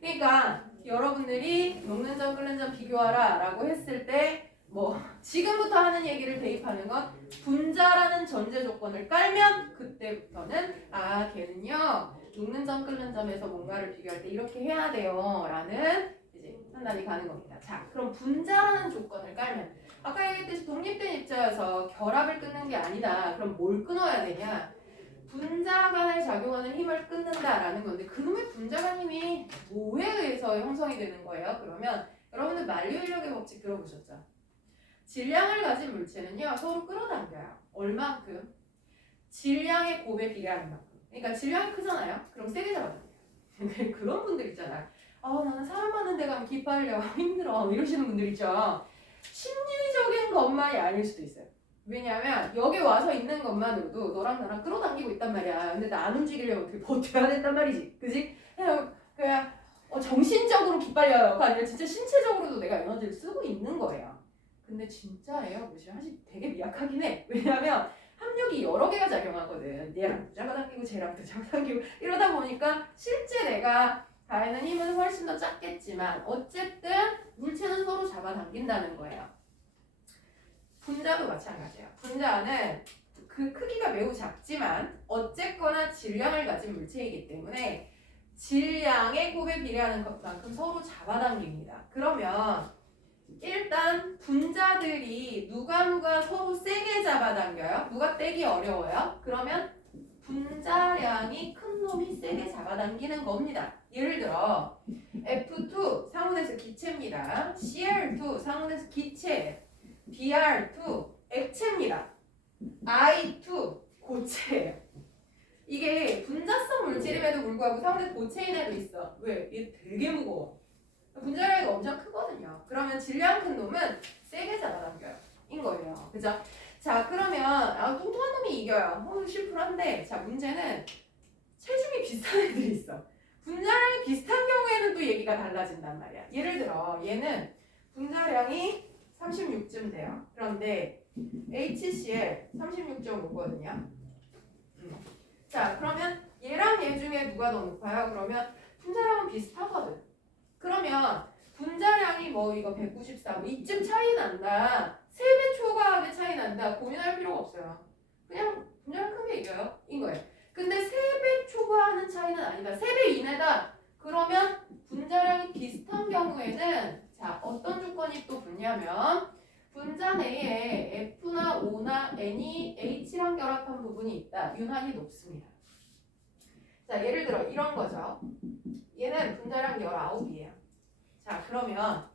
그러니까 여러분들이 녹는 점, 끓는 점 비교하라 라고 했을 때 뭐 지금부터 하는 얘기를 대입하는 건 분자라는 전제 조건을 깔면 그때부터는 아 걔는요 녹는 점, 끓는 점에서 뭔가를 비교할 때 이렇게 해야 돼요 라는 이제 판단이 가는 겁니다. 자, 그럼 분자라는 조건을 깔면 아까 얘기했듯이 독립된 입자여서 결합을 끊는 게 아니다. 그럼 뭘 끊어야 되냐? 분자 간에 작용하는 힘을 끊는다라는 건데 그놈의 분자 간 힘이 뭐에 의해서 형성이 되는 거예요? 그러면 여러분들 만류인력의 법칙 들어보셨죠? 질량을 가진 물체는요 서로 끌어당겨요. 얼만큼? 질량의 곱에 비례하는 만큼. 그러니까 질량이 크잖아요. 그럼 세게 잡아당겨요. 그런 분들 있잖아요. 나는 사람 많은 데 가면 기빨려 힘들어 이러시는 분들 있죠. 심리적인 것만이 아닐 수도 있어요. 왜냐하면 여기 와서 있는 것만으로도 너랑 나랑 끌어당기고 있단 말이야. 근데 나 안 움직이려면 어떻게 버텨야 된단 말이지. 그지? 그냥 정신적으로 기빨려요가 아니라 진짜 신체적으로도 내가 에너지를 쓰고 있는 거예요. 근데 진짜예요. 사실 되게 미약하긴 해. 왜냐하면 합력이 여러 개가 작용하거든. 얘랑 잡아당기고 쟤랑 잡아당기고 이러다 보니까 실제 내가 가해는 힘은 훨씬 더 작겠지만 어쨌든 물체는 서로 잡아당긴다는 거예요. 분자도 마찬가지예요. 분자는 그 크기가 매우 작지만 어쨌거나 질량을 가진 물체이기 때문에 질량의 곱에 비례하는 것만큼 서로 잡아당깁니다. 그러면 일단 분자들이 누가 서로 세게 잡아당겨요? 누가 떼기 어려워요? 그러면 분자량이 큰 놈이 세게 잡아당기는 겁니다. 예를 들어 F2 상온에서 기체입니다. Cl2 상온에서 기체, Br2 액체입니다. I2 고체예요. 이게 분자성 물질임에도 불구하고 상온에 고체인 애도 있어. 왜? 이게 되게 무거워. 분자량이 엄청 크거든요. 그러면 질량 큰 놈은 세게 잡아당겨요. 인 거예요. 그죠? 자, 그러면 뚱뚱한 놈이 이겨요. 심플한데, 자, 문제는 체중이 비슷한 애들이 있어. 분자량이 비슷한 경우에는 또 얘기가 달라진단 말이야. 예를 들어 얘는 분자량이 36쯤 돼요. 그런데 HCl 36.5거든요. 자, 그러면 얘랑 얘 중에 누가 더 높아요? 그러면 분자량은 비슷하거든. 그러면 분자량이 뭐 이거 194, 뭐 이쯤 차이 난다. 3배 초과하게 차이 난다. 고민할 필요가 없어요. 그냥 분자량 크게 이겨요. 인 거예요. 근데 3배 초과하는 차이는 아니다. 3배 이내다. 그러면 분자량이 비슷한 경우에는 자, 어떤 조건이 또 붙냐면 분자 내에 F나 O나 N이 H랑 결합한 부분이 있다. 윤활이 높습니다. 자, 예를 들어 이런 거죠. 얘는 분자량 19이에요. 자, 그러면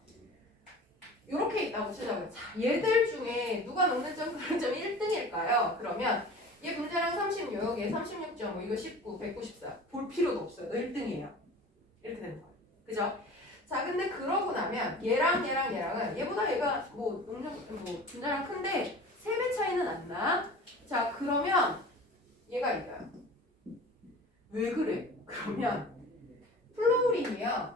이렇게 있다고 치자고요. 자, 얘들 중에 누가 녹는 점 그런 점이 1등일까요? 그러면 얘 분자량 36, 얘 36.5, 이거 19, 194. 볼 필요도 없어요. 너 1등이에요. 이렇게 되는 거예요. 그죠? 자, 근데 그러고 나면 얘랑은 얘보다 얘가 뭐 분자량 큰데 3배 차이는 안 나. 자, 그러면 얘가 이거야. 왜 그래? 그러면 플로우린이요.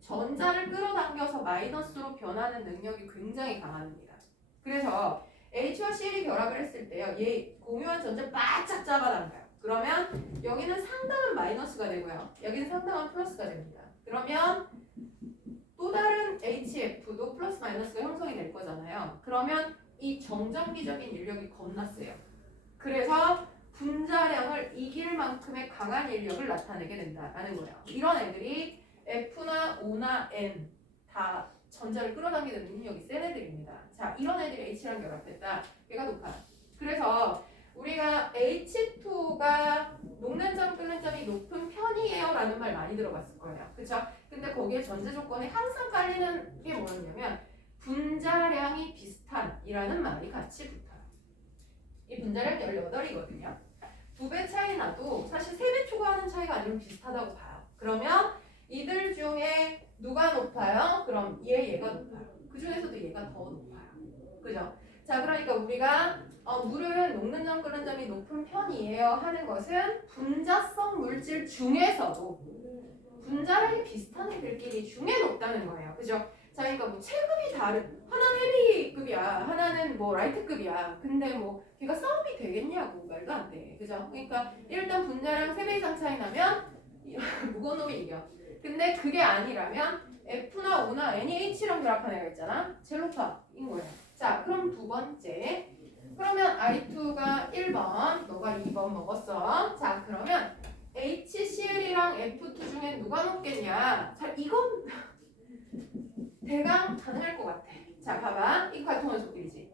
전자를 끌어당겨서 마이너스로 변하는 능력이 굉장히 강합니다. 그래서 H와 Cl이 결합을 했을 때요. 얘 공유한 전자 바짝 잡아당겨요. 그러면 여기는 상당한 마이너스가 되고요. 여기는 상당한 플러스가 됩니다. 그러면 또 다른 HF도 플러스 마이너스가 형성이 될 거잖아요. 그러면 이 정전기적인 인력이 겁나 세요. 그래서 분자량을 이길 만큼의 강한 인력을 나타내게 된다라는 거예요. 이런 애들이 F나 O나 N 다 전자를 끌어당기는 능력이 센 애들입니다. 자, 이런 애들이 H랑 결합됐다. 얘가 높아요. 그래서 우리가 H2가 녹는 점, 끓는 점이 높은 편이에요 라는 말 많이 들어봤을 거예요. 그쵸? 근데 거기에 전제 조건에 항상 깔리는 게 뭐였냐면 분자량이 비슷한 이라는 말이 같이 붙어요. 이 분자량 18이거든요. 2배 차이 나도 사실 3배 초과하는 차이가 아니면 비슷하다고 봐요. 그러면 이들 중에 누가 높아요? 그럼 얘가 높아요. 그 중에서도 얘가 더 높아요. 그죠? 자, 그러니까 우리가 물은 녹는 점, 끓는 점이 높은 편이에요 하는 것은 분자성 물질 중에서도 분자량이 비슷한 애들끼리 중에 높다는 거예요. 그죠? 자, 그러니까 뭐 체급이 다른, 하나는 헤비급이야, 하나는 뭐 라이트급이야. 근데 뭐 걔가 싸움이 되겠냐고. 말도 안 돼. 그죠? 그러니까 일단 분자량 3배 이상 차이 나면 무거운 놈이 이겨. 근데 그게 아니라면 F나 O나 N이 H랑 결합한 애가 있잖아. 제일 높아인 거예요. 자, 그럼 두 번째. 그러면 I2가 1번, 너가 2번 먹었어. 자, 그러면 HCl이랑 F2 중에 누가 높겠냐? 자, 이건 대강 가능할 것 같아. 자, 봐봐. 이거 같은 원소끼리지.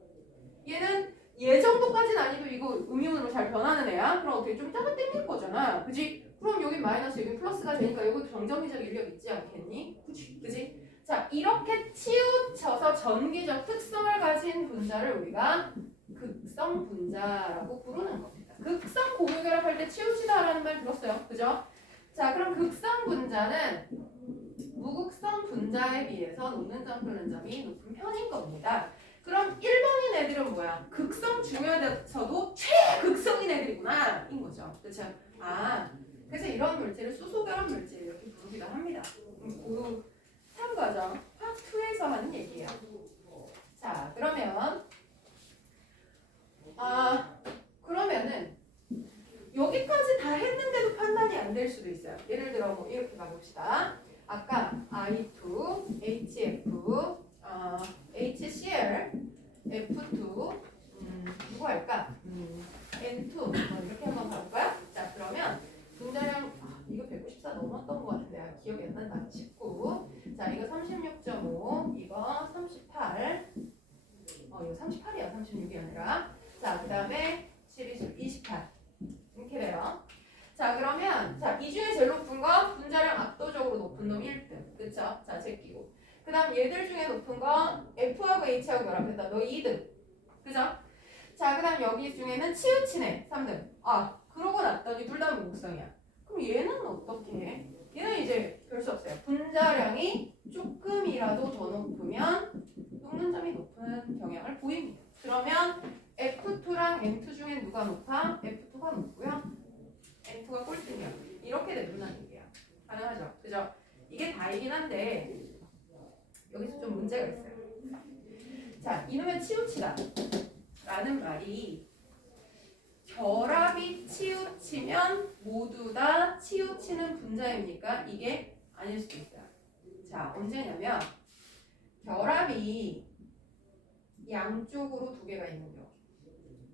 얘는 얘 정도까지는 아니도 이거 음이온으로 잘 변하는 애야. 그럼 어떻게 좀 작아 땡길 거잖아. 그지? 그럼 여기 마이너스, 여기 플러스가 되니까 이거 정전기적 인력 있지 않겠니? 그지? 자, 이렇게 치우쳐서 전기적 특성을 가진 분자를 우리가 극성 분자라고 부르는 겁니다. 극성 공유 결합할 때 치우치다라는 말 들었어요. 그죠? 자, 그럼 극성 분자는 무극성 분자에 비해서 녹는 점, 끓는 점이 높은 편인 겁니다. 그럼 1번인 애들은 뭐야? 극성 중에서도 최극성인 애들이구나 인 거죠. 그렇죠? 아, 그래서 이런 물질을 수소결합 물질 이렇게 부르기도 합니다. 그 참고하죠. 파트 2에서 하는 얘기예요. 자, 그러면은 여기까지 다 했는데도 판단이 안 될 수도 있어요. 예를 들어 뭐 이렇게 가봅시다. 아까 I2, HF, HCl, F2, 누구 할까? N2 이렇게 한번 가볼까요? 자, 그러면 분자량 이거 190 34 넘었던 것 같은데 기억이 안 난다. 19. 자, 이거 36.5. 이거 38. 이거 38이야. 36이 아니라. 자, 그 다음에 7, 20, 28. 이렇게 돼요. 자, 그러면 자, 이 중에 제일 높은 건 분자량 압도적으로 높은 놈 1등. 그쵸? 자, 제끼고. 그 다음 얘들 중에 높은 건 F하고 H하고 결합했다. 너 2등. 그죠? 자, 그 다음 여기 중에는 치우치네. 3등. 아, 그러고 났더니 둘 다 무극성이야. 그럼 얘는 어떻게 해? 얘는 이제 별 수 없어요. 분자량이 조금이라도 더 높으면 녹는 점이 높은 경향을 보입니다. 그러면 F2랑 N2 중에 누가 높아? F2가 높고요. N2가 꼴등이야. 이렇게 내분하는 얘기야. 가능하죠? 그죠? 이게 다이긴 한데 여기서 좀 문제가 있어요. 자, 이놈의 치우치다 라는 말이 결합이 치우치면 모두 다 치우치는 분자입니까? 이게 아닐 수도 있어요. 자, 언제냐면 결합이 양쪽으로 두 개가 있는 경우.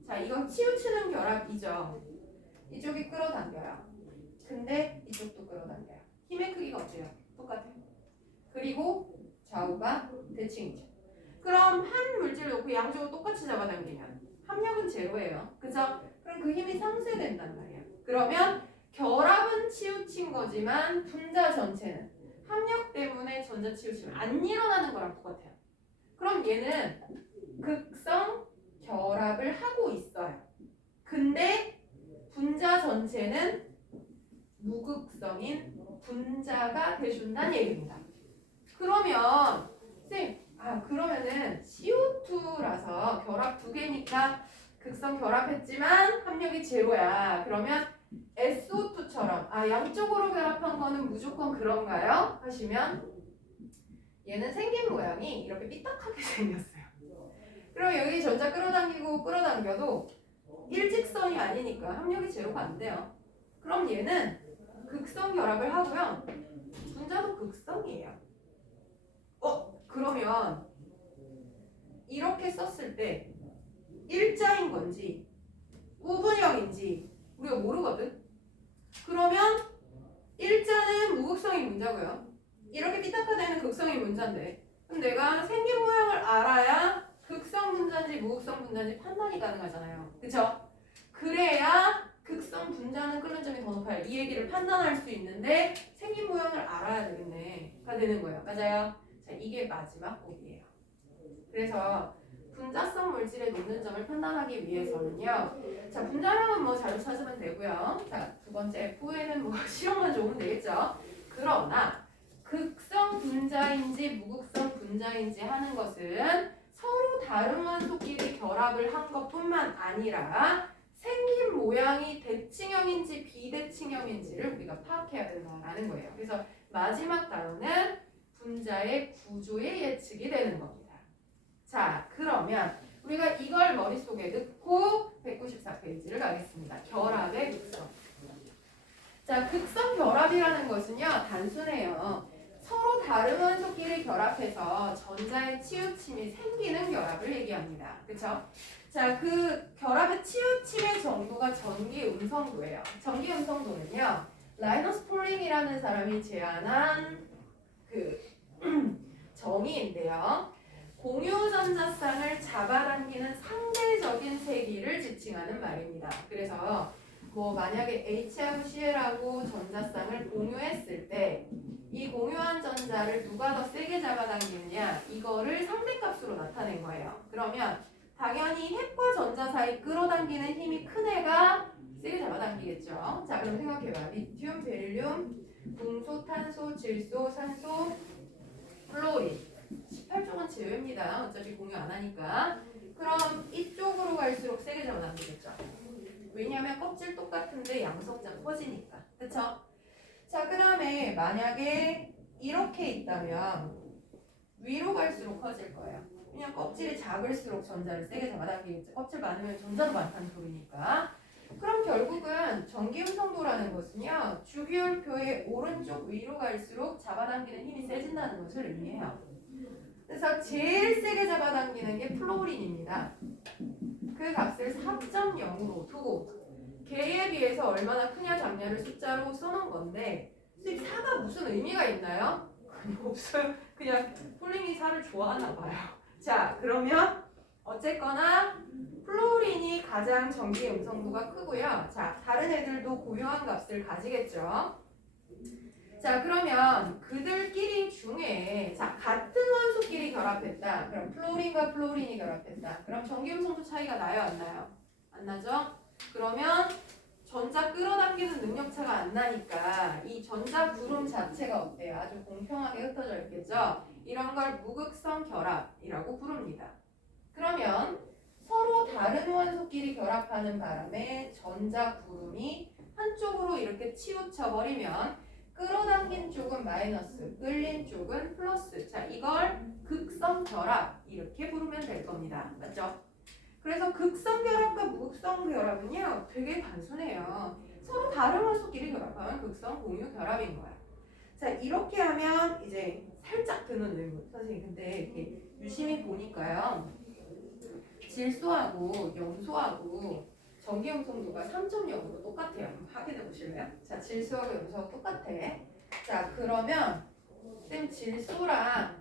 자, 이건 치우치는 결합이죠. 이쪽이 끌어당겨요. 근데 이쪽도 끌어당겨요. 힘의 크기가 어때요? 똑같아요. 그리고 좌우가 대칭이죠. 그럼 한 물질을 놓고 양쪽을 똑같이 잡아당기면 합력은 제로예요. 그죠? 그럼 그 힘이 상쇄된단 말이야. 그러면 결합은 치우친 거지만 분자 전체는 합력 때문에 전자 치우침이 안 일어나는 거랑 똑같아요. 그럼 얘는 극성 결합을 하고 있어요. 근데 분자 전체는 무극성인 분자가 돼준다는 얘기입니다. 그러면 그러면은 CO2라서 결합 두 개니까 극성 결합했지만 합력이 제로야. 그러면 SO2처럼 양쪽으로 결합한 거는 무조건 그런가요? 하시면 얘는 생긴 모양이 이렇게 삐딱하게 생겼어요. 그럼 여기 전자 끌어당기고 끌어당겨도 일직선이 아니니까 합력이 제로가 안 돼요. 그럼 얘는 극성 결합을 하고요. 분자도 극성이에요. 그러면 이렇게 썼을 때 일자인 건지 우분형인지 우리가 모르거든. 그러면 일자는 무극성인 분자고요. 이렇게 삐딱하다는 극성인 분자인데 그럼 내가 생긴 모양을 알아야 극성 분자인지 무극성 분자인지 판단이 가능하잖아요. 그쵸? 그래야 극성 분자는 끓는 점이 더 높아요. 이 얘기를 판단할 수 있는데 생긴 모양을 알아야 되겠네.가 되는 거예요. 맞아요? 자, 이게 마지막 보기예요. 그래서 분자성 물질의 녹는 점을 판단하기 위해서는요. 자, 분자량은 뭐 자료 찾으면 되고요. 자, 두 번째 F에는 뭐 실험만 좋으면 되겠죠. 그러나 극성 분자인지 무극성 분자인지 하는 것은 서로 다른 원소끼리 결합을 한 것뿐만 아니라 생긴 모양이 대칭형인지 비대칭형인지를 우리가 파악해야 된다라는 거예요. 그래서 마지막 단어는 분자의 구조의 예측이 되는 겁니다. 자, 그러면 우리가 이걸 머릿속에 넣고 194페이지를 가겠습니다. 결합의 극성. 자, 극성 결합이라는 것은요, 단순해요. 서로 다른 원소끼리 결합해서 전자의 치우침이 생기는 결합을 얘기합니다. 그쵸? 자, 그 결합의 치우침의 정도가 전기 음성도예요. 전기 음성도는요, 라이너스 폴링이라는 사람이 제안한 그 정의인데요. 공유 전자쌍을 잡아당기는 상대적인 세기를 지칭하는 말입니다. 그래서 뭐 만약에 H하고 Cl하고 전자쌍을 공유했을 때 이 공유한 전자를 누가 더 세게 잡아당기느냐 이거를 상대값으로 나타낸 거예요. 그러면 당연히 핵과 전자 사이 끌어당기는 힘이 큰 애가 세게 잡아당기겠죠. 자, 그럼 생각해봐. 리튬, 베릴륨, 금소, 탄소, 질소, 산소, 플로린 18쪽은 제외입니다. 어차피 공유 안 하니까. 그럼 이쪽으로 갈수록 세게 잡아당기겠죠. 왜냐하면 껍질 똑같은데 양성장 퍼지니까. 그쵸? 자, 그 다음에 만약에 이렇게 있다면 위로 갈수록 커질 거예요. 그냥 껍질이 작을수록 전자를 세게 잡아당기겠죠. 껍질 많으면 전자도 많다는 소리니까. 그럼 결국은 전기음성도라는 것은요, 주기율표의 오른쪽 위로 갈수록 잡아당기는 힘이 세진다는 것을 의미해요. 그래서 제일 세게 잡아당기는 게 플로린입니다. 그 값을 4.0으로 두고 개에 비해서 얼마나 크냐 작냐를 숫자로 써놓은 건데 선생님 사가 무슨 의미가 있나요? 없어요. 그냥 폴링이 사를 좋아하나 봐요. 자, 그러면 어쨌거나 플로린이 가장 전기 음성도가 크고요. 자, 다른 애들도 고유한 값을 가지겠죠. 자, 그러면 그들끼리 중에 자, 같은 원소끼리 결합했다. 그럼 플로린과 플로린이 결합했다. 그럼 전기 음성도 차이가 나요, 안 나요? 안 나죠? 그러면 전자 끌어당기는 능력차가 안 나니까 이 전자 구름 자체가 어때요? 아주 공평하게 흩어져 있겠죠? 이런 걸 무극성 결합이라고 부릅니다. 그러면 서로 다른 원소끼리 결합하는 바람에 전자 구름이 한쪽으로 이렇게 치우쳐 버리면 끌어당긴 쪽은 마이너스, 끌린 쪽은 플러스. 자, 이걸 극성 결합 이렇게 부르면 될 겁니다. 맞죠? 그래서 극성 결합과 무극성 결합은요 되게 단순해요. 서로 다른 원소끼리 결합하면 극성 공유 결합인 거야. 자, 이렇게 하면 이제 살짝 드는 의문. 선생님 근데 이렇게 유심히 보니까요 질소하고 염소하고 전기 음성도가 3.0으로 똑같아요. 한번 확인해 보실래요? 자, 질소하고 염소하고 똑같아. 자, 그러면 쌤 질소랑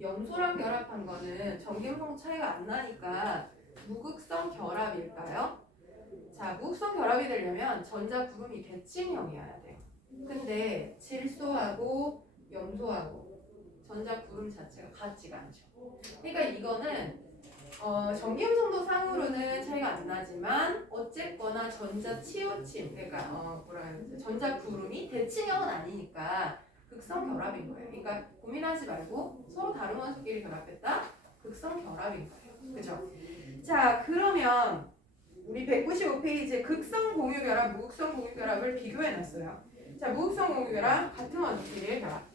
염소랑 결합한 거는 전기 음성도 차이가 안 나니까 무극성 결합일까요? 자, 무극성 결합이 되려면 전자 구름이 대칭형이어야 돼요. 근데 질소하고 염소하고 전자 구름 자체가 같지가 않죠. 그러니까 이거는 전기 음성도 상으로는 차이가 안 나지만 어쨌거나 전자 치우침, 그러니까 뭐라 해야 되지? 전자 구름이 대칭형은 아니니까 극성 결합인 거예요. 그러니까 고민하지 말고 서로 다른 원소끼리 결합했다? 극성 결합인 거예요. 그죠? 자, 그러면 우리 195페이지에 극성 공유 결합, 무극성 공유 결합을 비교해 놨어요. 자, 무극성 공유 결합 같은 원소끼리의 결합.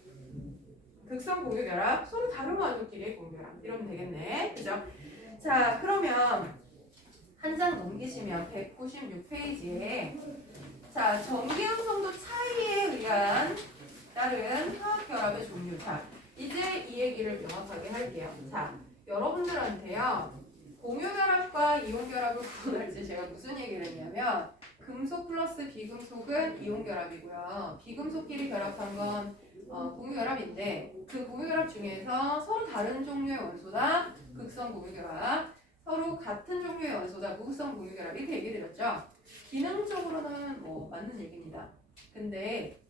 극성 공유 결합 서로 다른 원소끼리의 공유 결합. 이러면 되겠네. 그죠? 자, 그러면 한 장 넘기시면 196페이지에 자, 전기 음성도 차이에 의한 다른 화학 결합의 종류. 자, 이제 이 얘기를 명확하게 할게요. 자, 여러분들한테요. 공유 결합과 이온 결합을 구분할 때 제가 무슨 얘기를 했냐면 금속 플러스 비금속은 이온 결합이고요. 비금속끼리 결합한 건 공유 결합인데 그 공유 결합 중에서 서로 다른 종류의 원소다 극성 공유 결합, 서로 같은 종류의 원소다 무극성 공유 결합 이렇게 얘기 드렸죠. 기능적으로는 뭐 맞는 얘기입니다. 근데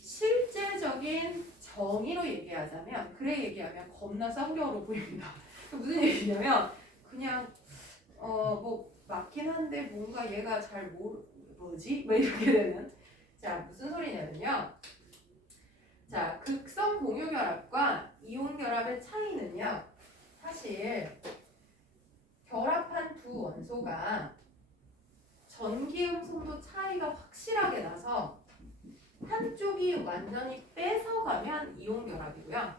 실제적인 정의로 얘기하자면 그래 얘기하면 겁나 쌍겨울로 보입니다. 무슨 얘기냐면 그냥 뭐 맞긴 한데 뭔가 얘가 잘 뭐지? 왜 이렇게 되는? 자, 무슨 소리냐면요. 자, 극성 공유 결합과 이온 결합의 차이는요. 사실 결합한 두 원소가 전기 음성도 차이가 확실하게 나서 한쪽이 완전히 뺏어가면 이온 결합이고요.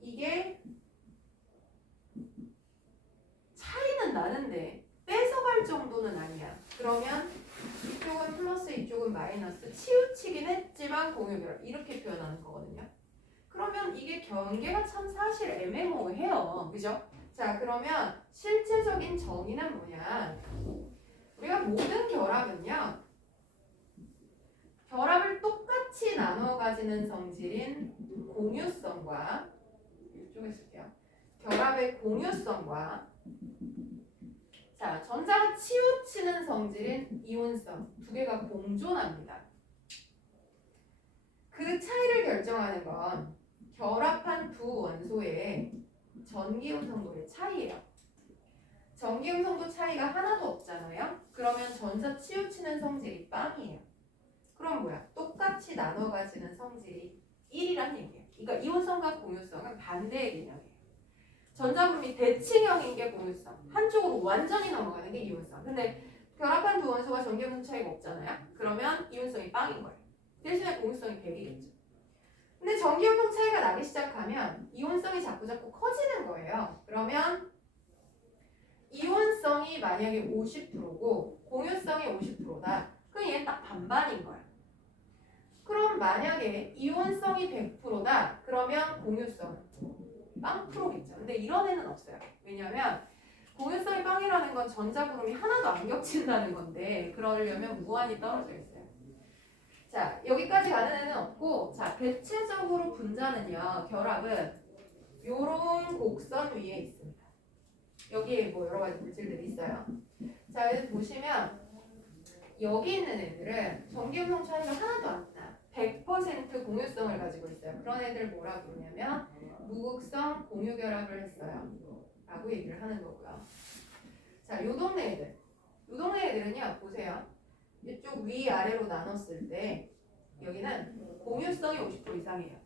이게 차이는 나는데 뺏어갈 정도는 아니야. 그러면 이쪽은 플러스 이쪽은 마이너스 치우치긴 했지만 공유 결합 이렇게 표현하는 거거든요. 그러면 이게 경계가 참 사실 애매모호해요. 그죠? 자, 그러면 실제적인 정의는 뭐냐? 우리가 모든 결합은요. 결합을 똑같이 나눠 가지는 성질인 공유성과 이쪽에 쓸게요. 결합의 공유성과 자, 전자가 치우치는 성질인 이온성 두 개가 공존합니다. 그 차이를 결정하는 건 결합한 두 원소의 전기음성도의 차이예요. 전기음성도 차이가 하나도 없잖아요. 그러면 전자 치우치는 성질이 빵이에요. 그럼 뭐야? 똑같이 나눠 가지는 성질이 1이란 얘기예요. 그러니까 이온성과 공유성은 반대의 개념이에요. 전자구름이 대칭형인 게 공유성, 한쪽으로 완전히 넘어가는 게 이온성. 근데 결합한 두 원소가 전기음성 차이가 없잖아요. 그러면 이온성이 빵인 거예요. 대신에 공유성이 100이겠죠. 근데 전기음성 차이가 나기 시작하면 이온성이 자꾸 커지는 거예요. 그러면 이온성이 만약에 50%고 공유성이 50%다. 그럼 얘는 딱 반반인 거야. 그럼 만약에 이온성이 100%다. 그러면 공유성은 빵 프로겠죠. 근데 이런 애는 없어요. 왜냐면 공유성이 빵이라는 건 전자구름이 하나도 안 겹친다는 건데 그러려면 무한히 떨어져 있어요. 자, 여기까지 가는 애는 없고, 자, 대체적으로 분자는요, 결합은 요런 곡선 위에 있습니다. 여기에 뭐 여러 가지 물질들이 있어요. 자, 여기 보시면 여기 있는 애들은 전기음성 차이가 하나도 안 나. 100% 공유성을 가지고 있어요. 그런 애들 뭐라 그러냐면 무극성 공유결합을 했어요. 라고 얘기를 하는 거고요. 자, 요 동네 애들. 요 동네 애들은요, 보세요. 이쪽 위아래로 나눴을 때 여기는 공유성이 50% 이상이에요.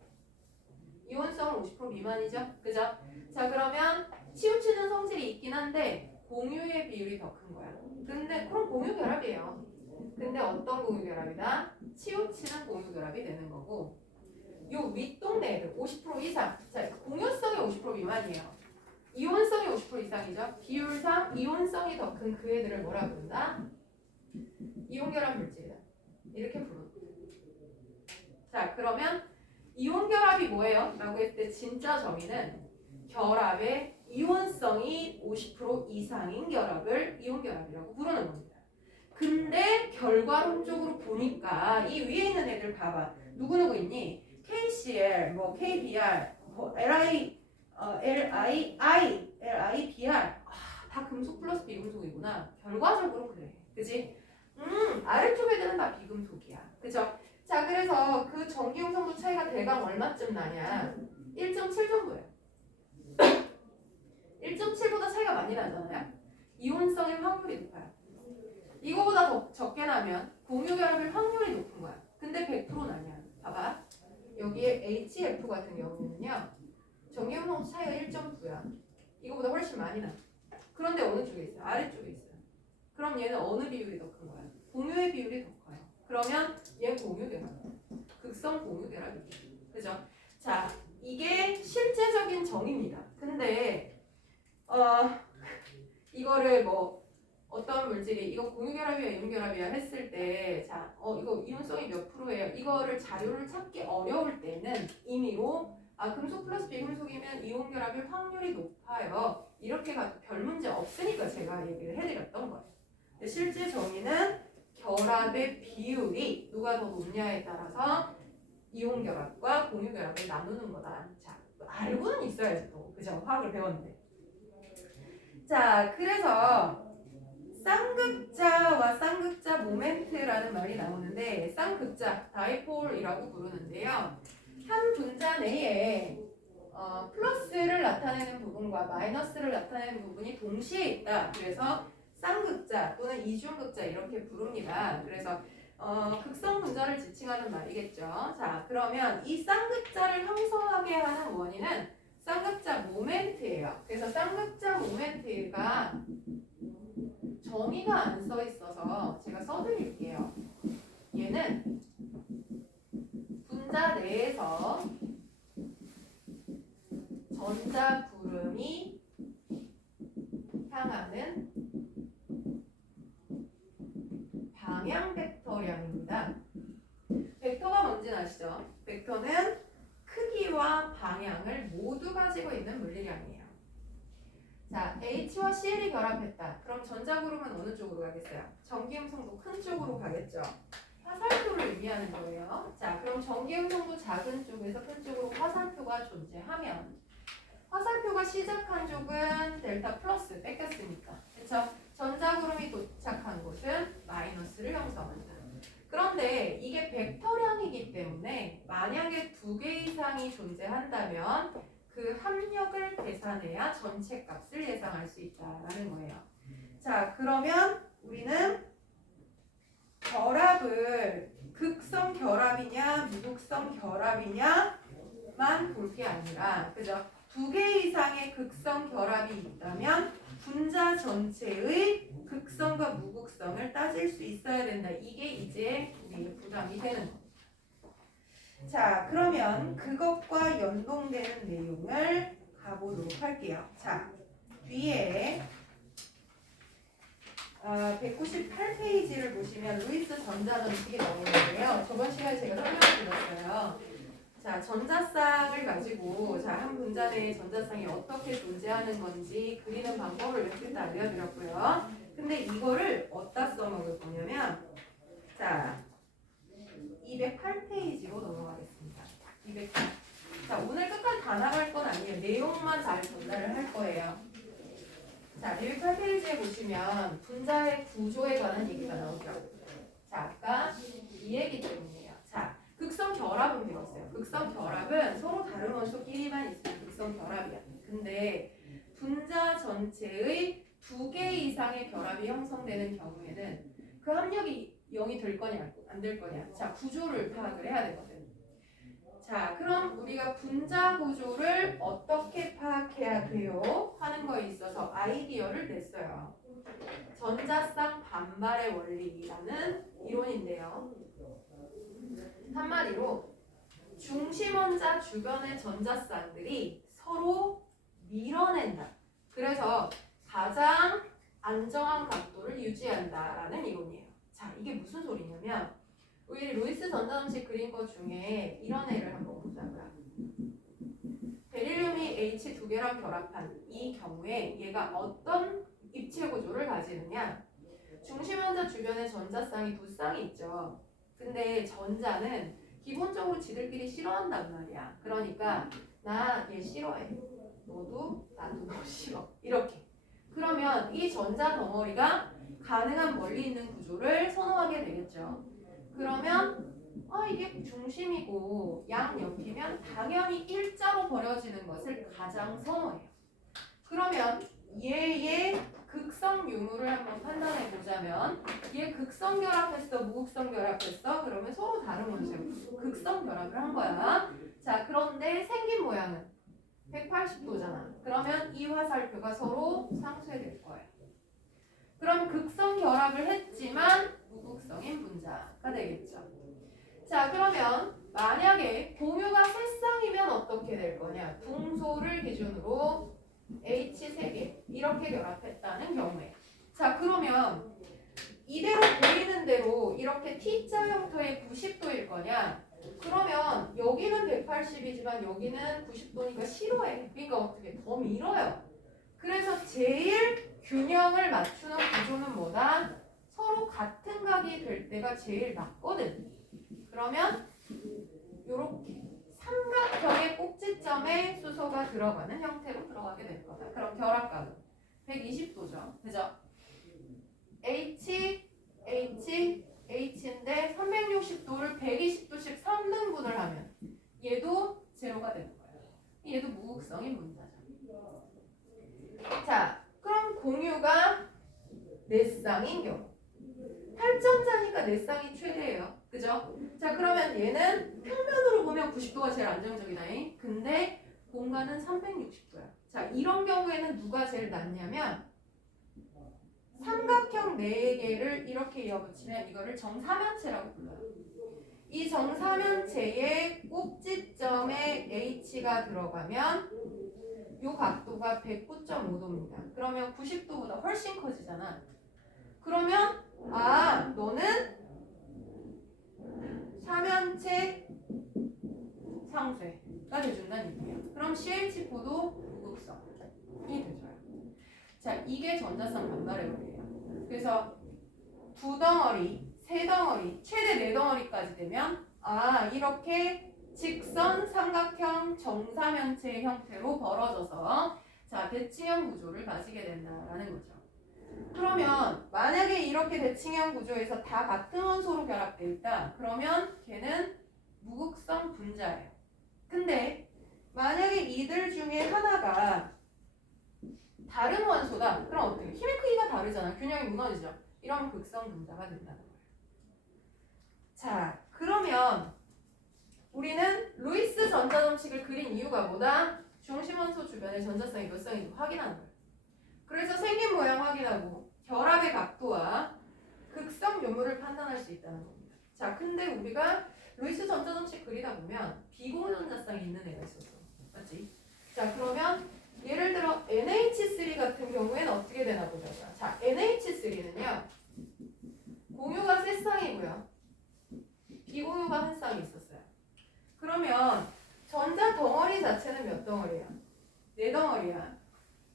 이온성은 50% 미만이죠? 그죠? 자, 그러면 치우치는 성질이 있긴 한데 공유의 비율이 더 큰 거야. 근데 그럼 공유 결합이에요. 근데 어떤 공유 결합이다? 치우치는 공유 결합이 되는 거고, 요 윗동네 애들 50% 이상. 자, 공유성이 50% 미만이에요. 이온성이 50% 이상이죠? 비율상 이온성이 더 큰 그 애들을 뭐라 부른다? 이온결합 물질이다. 이렇게 부르는 거예요. 자, 그러면 이온결합이 뭐예요? 라고 했을 때 진짜 정의는 결합의 이온성이 50% 이상인 결합을 이온결합이라고 부르는 겁니다. 근데 결과론적으로 보니까 이 위에 있는 애들 봐봐. 누구누구 있니? KCl, 뭐 KBr, 뭐 LIBr. 다 금속 플러스 비금속이구나. 결과적으로 그래. 그지? 아래쪽 애들은 다 비금속이야. 그죠? 자, 그래서 그 전기용성도 차이가 대강 얼마쯤 나냐? 1.7 정도예요. 1.7보다 차이가 많이 나잖아요? 이온성의 확률이 높아요. 이거보다 더 적게 나면 공유결합일 확률이 높은 거야. 근데 100%는 아니야. 봐봐. 여기에 HF 같은 경우는요. 전기용성 차이가 1.9야. 이거보다 훨씬 많이 나. 그런데 어느 쪽에 있어요? 아래쪽에 있어요. 그럼 얘는 어느 비율이 더 큰 거야? 공유의 비율이 더 커요. 그러면 얘는 공유결합. 극성 공유결합이죠. 그죠? 자, 이게 실제적인 정의입니다. 근데 이거를 뭐 어떤 물질이 이거 공유결합이야 이온결합이야 했을 때 자, 이거 이온성이 몇 프로예요? 이거를 자료를 찾기 어려울 때는 임의로 금속 플러스 비금속이면 이온결합일 확률이 높아요. 이렇게 가도 별 문제 없으니까 제가 얘기를 해드렸던 거예요. 근데 실제 정의는 결합의 비율이 누가 더 높냐에 따라서 이온결합과 공유결합을 나누는 거다. 자, 알고는 있어야지 또. 그죠? 화학을 배웠는데. 자, 그래서 쌍극자와 쌍극자 모멘트라는 말이 나오는데 쌍극자, 다이폴이라고 부르는데요. 한 분자 내에 플러스를 나타내는 부분과 마이너스를 나타내는 부분이 동시에 있다. 그래서 쌍극자 또는 이중극자 이렇게 부릅니다. 그래서 극성 분자를 지칭하는 말이겠죠. 자, 그러면 이 쌍극자를 형성하게 하는 원인은 쌍극자 모멘트예요. 그래서 쌍극자 모멘트가 정의가 안 써 있어서 제가 써드릴게요. 얘는 분자 내에서 전자 구름이 향하는 방향 벡터량입니다. 벡터가 뭔지는 아시죠? 벡터는 크기와 방향을 모두 가지고 있는 물리량이에요. 자, H와 Cl이 결합했다. 그럼 전자구름은 어느 쪽으로 가겠어요? 전기음성도 큰 쪽으로 가겠죠. 화살표를 의미하는 거예요. 자, 그럼 전기음성도 작은 쪽에서 큰 쪽으로 화살표가 존재하면 화살표가 시작한 쪽은 델타 플러스 뺏겼으니까. 그렇죠? 전자구름이 도착한 곳은 마이너스를 형성한다. 그런데 이게 벡터량이기 때문에 만약에 2개 이상이 존재한다면 그 합력을 계산해야 전체 값을 예상할 수 있다라는 거예요. 자, 그러면 우리는 결합을 극성 결합이냐 무극성 결합이냐만 볼 게 아니라, 그죠? 2개 이상의 극성 결합이 있다면 분자 전체의 극성과 무극성을 따질 수 있어야 된다. 이게 이제 우리의 부담이 되는 겁니다. 자, 그러면 그것과 연동되는 내용을 가보도록 할게요. 자, 뒤에 198페이지를 보시면 루이스 전자전식이 나오는데요. 저번 시간에 제가 설명드렸어요. 자, 전자쌍을 가지고 한 분자 내에 전자쌍이 어떻게 존재하는 건지 그리는 방법을 몇 개 다 알려드렸고요. 근데 이거를 어디다 써먹을 거냐면, 자, 뒤에 보시면 분자의 구조에 관한 얘기가 나오죠. 자, 아까 이 얘기 때문이에요. 자, 극성 결합은 배웠어요. 극성 결합은 서로 다른 원소끼리만 있으면 극성 결합이야. 근데 분자 전체의 2개 이상의 결합이 형성되는 경우에는 그 합력이 0이 될 거냐 안 될 거냐. 자, 구조를 파악을 해야 되거든. 자, 그럼 우리가 분자 구조를 어떻게 파악해야 돼요? 하는 거에 있어서 아이디어를 냈어요. 전자쌍 반발의 원리라는 이론인데요. 한마디로 중심원자 주변의 전자쌍들이 서로 밀어낸다. 그래서 가장 안정한 각도를 유지한다라는 이론이에요. 자, 이게 무슨 소리냐면 우리 루이스 전자점식 그린 것 중에 이런 애를 한번 보자고요. 베릴륨이 H 2개랑 결합한 이 경우에 얘가 어떤 입체 구조를 가지느냐? 중심원자 주변에 전자쌍이 2쌍이 있죠. 근데 전자는 기본적으로 지들끼리 싫어한단 말이야. 그러니까 나 얘 싫어해. 너도 나도 너 싫어. 이렇게. 그러면 이 전자 덩어리가 가능한 멀리 있는 구조를 선호하게 되겠죠. 그러면 이게 중심이고 양옆이면 당연히 일자로 버려지는 것을 가장 선호해요. 그러면 얘의 극성 유무를 한번 판단해 보자면 얘 극성 결합했어, 무극성 결합했어? 그러면 서로 다른 원소예요. 극성 결합을 한 거야. 자, 그런데 생긴 모양은 180도잖아. 그러면 이 화살표가 서로 상쇄될 거예요. 그럼 극성 결합을 했지만 무극성인 분자가 되겠죠. 자, 그러면 만약에 공유가 3쌍이면 어떻게 될 거냐? 둥소를 기준으로 H 3개 이렇게 결합했다는 경우에 자, 그러면 이대로 보이는 대로 이렇게 T자 형태의 90도일 거냐? 그러면 여기는 180이지만 여기는 90도니까 싫어해. 그러니까 어떻게 더 밀어요. 그래서 제일 균형을 맞추는 구조는 뭐다? 서로 같은 각이 될 때가 제일 낫거든. 그러면 요렇게 삼각형의 꼭지점에 수소가 들어가는 형태로 들어가게 될 거다. 그럼 결합각은 120도죠. 그죠? H, H, H인데 360도를 120도씩 3등분을 하면 얘도 제로가 되는 거예요. 얘도 무극성인 분자죠. 자, 그럼 공유가 4쌍인 경우 8점자니까 4쌍이 최대예요. 그죠? 자, 그러면 얘는 평면으로 보면 90도가 제일 안정적이다잉. 근데 공간은 360도야. 자, 이런 경우에는 누가 제일 낫냐면 삼각형 4개를 이렇게 이어붙이면 이거를 정사면체라고 불러요. 이 정사면체의 꼭지점에 H가 들어가면 이 각도가 109.5도입니다. 그러면 90도보다 훨씬 커지잖아. 그러면 너는 사면체 상쇄가 돼준다는 얘기예요. 그럼 CH4도 무극성이 되줘요. 자, 이게 전자쌍 반발의 원리예요. 그래서 2덩어리, 3덩어리, 최대 4덩어리까지 되면 이렇게 직선 삼각형 정사면체 형태로 벌어져서 자, 대칭형 구조를 가지게 된다라는 거죠. 그러면 만약에 이렇게 대칭형 구조에서 다 같은 원소로 결합돼 있다. 그러면 걔는 무극성 분자예요. 근데 만약에 이들 중에 하나가 다른 원소다. 그럼 어떻게? 힘의 크기가 다르잖아. 균형이 무너지죠. 이러면 극성 분자가 된다는 거예요. 자, 그러면 우리는 루이스 전자점식을 그린 이유가 뭐다? 중심원소 주변의 전자쌍이 몇 쌍인지 확인하는 거예요. 그래서 생긴 모양 확인하고 결합의 각도와 극성 유무를 판단할 수 있다는 겁니다. 자, 근데 우리가 루이스 전자점식 그리다 보면 비공전자쌍이 있는 애가 있었어. 맞지? 자, 그러면 예를 들어 NH3 같은 경우에는 어떻게 되나 보자고요. 자, NH3는요. 공유가 3쌍이고요. 비공유가 1쌍이 있었어요. 그러면 전자 덩어리 자체는 몇 덩어리야? 4덩어리야.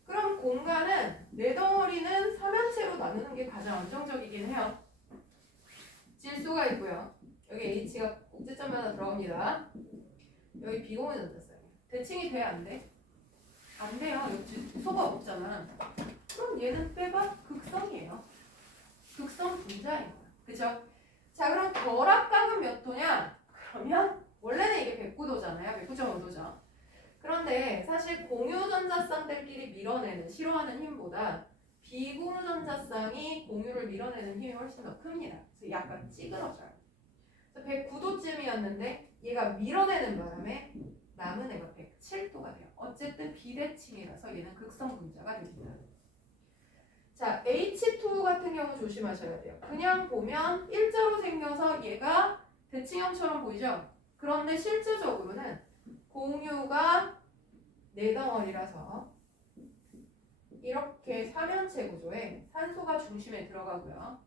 그럼 공간은 4덩어리는 삼면체로 나누는 게 가장 안정적이긴 해요. 질소가 있고요. 여기 H가 꼭지점에 하나 들어갑니다. 여기 비공유 전자쌍이에요. 대칭이 돼? 안 돼? 안 돼요. 여기 소가 없잖아. 그럼 얘는 빼봐. 극성이에요. 극성 분자인 거야. 그죠? 자, 그럼 결합각은 몇 도냐? 그러면 원래는 이게 109도잖아요. 109.5도죠. 그런데 사실 공유전자쌍들끼리 밀어내는 싫어하는 힘보다 비공유전자쌍이 공유를 밀어내는 힘이 훨씬 더 큽니다. 그래서 약간 찌그러져요. 그래서 109도쯤이었는데 얘가 밀어내는 바람에 남은 애가 107도가 돼요. 어쨌든 비대칭이라서 얘는 극성 분자가 됩니다. 자, H2 같은 경우 조심하셔야 돼요. 그냥 보면 일자로 생겨서 얘가 대칭형처럼 보이죠? 그런데 실제적으로는 공유가 4덩어리라서 이렇게 3연체 구조에 산소가 중심에 들어가고요.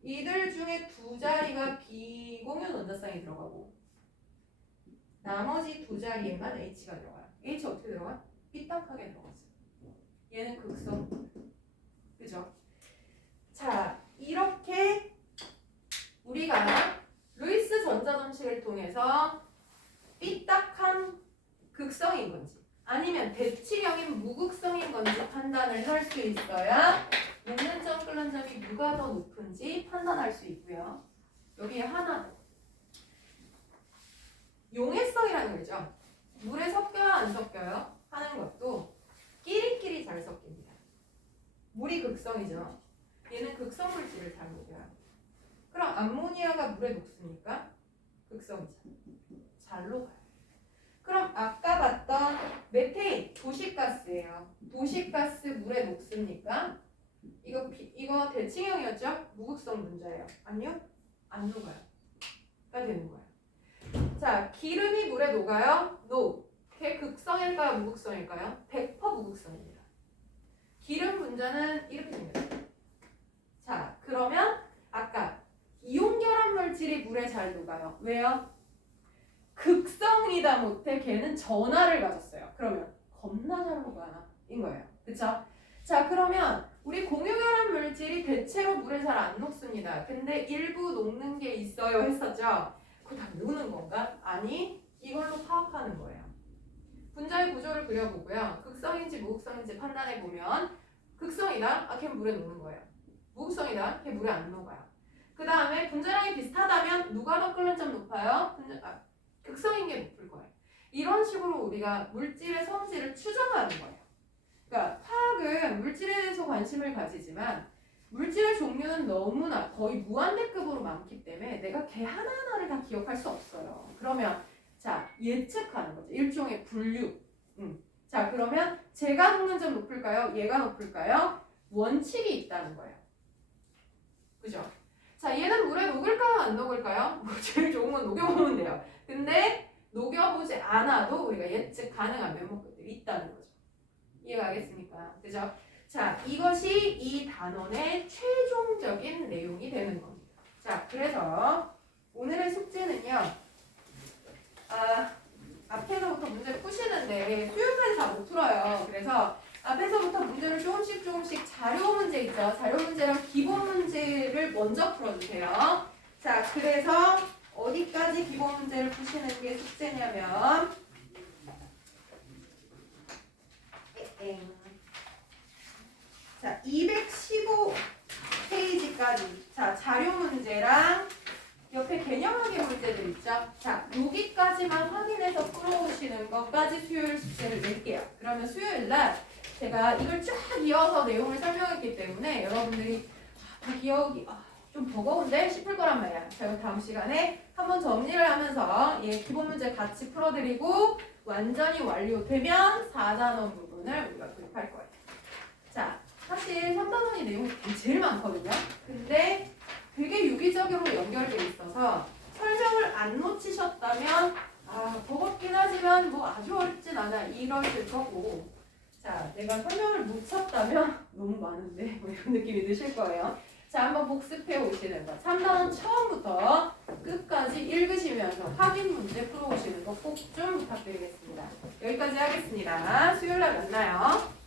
이들 중에 2자리가 비공유 전자쌍이 들어가고 나머지 2자리에만 H가 들어가요. H 어떻게 들어가? 삐딱하게 들어갔어요. 얘는 극성. 그죠? 자, 이렇게 우리가 루이스 전자점식을 통해서 삐딱한 극성인 건지 아니면 대칭형인 무극성인 건지 판단을 할 수 있어야 녹는 점, 끓는 점이 누가 더 높은지 판단할 수 있고요. 여기에 하나 더. 용해성이라는 거죠. 물에 섞여요, 안 섞여요? 하는 것도 끼리끼리 잘 섞입니다. 물이 극성이죠. 얘는 극성 물질을 잘 녹여요. 그럼 암모니아가 물에 녹습니까? 극성이죠. 잘 녹아요. 그럼 아까 봤던 메테인 도시가스예요. 도시가스 물에 녹습니까? 이거 대칭형이었죠? 무극성 분자예요. 아니요? 안 녹아요. 가 되는 거예요. 자, 기름이 물에 녹아요? 걔 극성일까요? 무극성일까요? 100% 무극성입니다. 기름 분자는 이렇게 생겼어요. 자, 그러면 아까 이온 결합 물질이 물에 잘 녹아요. 왜요? 극성이다 못해 걔는 전하를 가졌어요. 그러면 겁나 잘 녹아 인 거예요. 그쵸? 자, 그러면 우리 공유결합 물질이 대체로 물에 잘 안 녹습니다. 근데 일부 녹는 게 있어요 했었죠? 그거 다 녹는 건가? 아니, 이걸로 파악하는 거예요. 분자의 구조를 그려보고요. 극성인지 무극성인지 판단해보면 극성이다? 아, 걔 물에 녹는 거예요. 무극성이다? 걔 물에 안 녹아요. 그 다음에 분자량이 비슷하다면 누가 더 끓는 점 높아요? 극성인 게 높을 거예요. 이런 식으로 우리가 물질의 성질을 추정하는 거예요. 그러니까 화학은 물질에 대해서 관심을 가지지만 물질의 종류는 너무나 거의 무한대급으로 많기 때문에 내가 걔 하나하나를 다 기억할 수 없어요. 그러면 자, 예측하는 거죠. 일종의 분류. 자, 그러면 제가 녹는 점 높을까요? 얘가 높을까요? 원칙이 있다는 거예요. 그죠? 자, 얘는 물에 녹을까요? 안 녹을까요? 뭐 제일 좋은 건 녹여보면 돼요. 근데 녹여보지 않아도 우리가 예측 가능한 면목들이 있다는 거죠. 이해가겠습니까? 그죠? 자, 이것이 이 단원의 최종적인 내용이 되는 겁니다. 자, 그래서 오늘의 숙제는요. 앞에서부터 문제를 푸시는데 수요일까지 다 못 풀어요. 그래서 앞에서부터 문제를 조금씩 자료 문제 있죠. 자료 문제랑 기본 문제를 먼저 풀어주세요. 자, 그래서 어디까지 기본 문제를 푸시는 게 숙제냐면 자, 215페이지까지. 자, 자료 문제랑 옆에 개념학의 문제들 있죠? 자, 여기까지만 확인해서 풀어오시는 것까지 수요일 숙제를 낼게요. 그러면 수요일날 제가 이걸 쫙 이어서 내용을 설명했기 때문에 여러분들이 다 기억이 좀 버거운데 싶을 거란 말이야. 제가 다음 시간에 한번 정리를 하면서 기본 문제 같이 풀어드리고 완전히 완료되면 4단원 부분을 우리가 도입할 거예요. 자, 사실 3단원이 내용이 제일 많거든요. 근데 되게 유기적으로 연결되어 있어서 설명을 안 놓치셨다면 버겁긴 하지만 뭐 아주 어렵진 않아 이러실 거고, 자, 내가 설명을 놓쳤다면 너무 많은데 뭐 이런 느낌이 드실 거예요. 자, 한번 복습해 오시는 거. 3단원 처음부터 끝까지 읽으시면서 확인 문제 풀어오시는 거 꼭 좀 부탁드리겠습니다. 여기까지 하겠습니다. 수요일 날 만나요.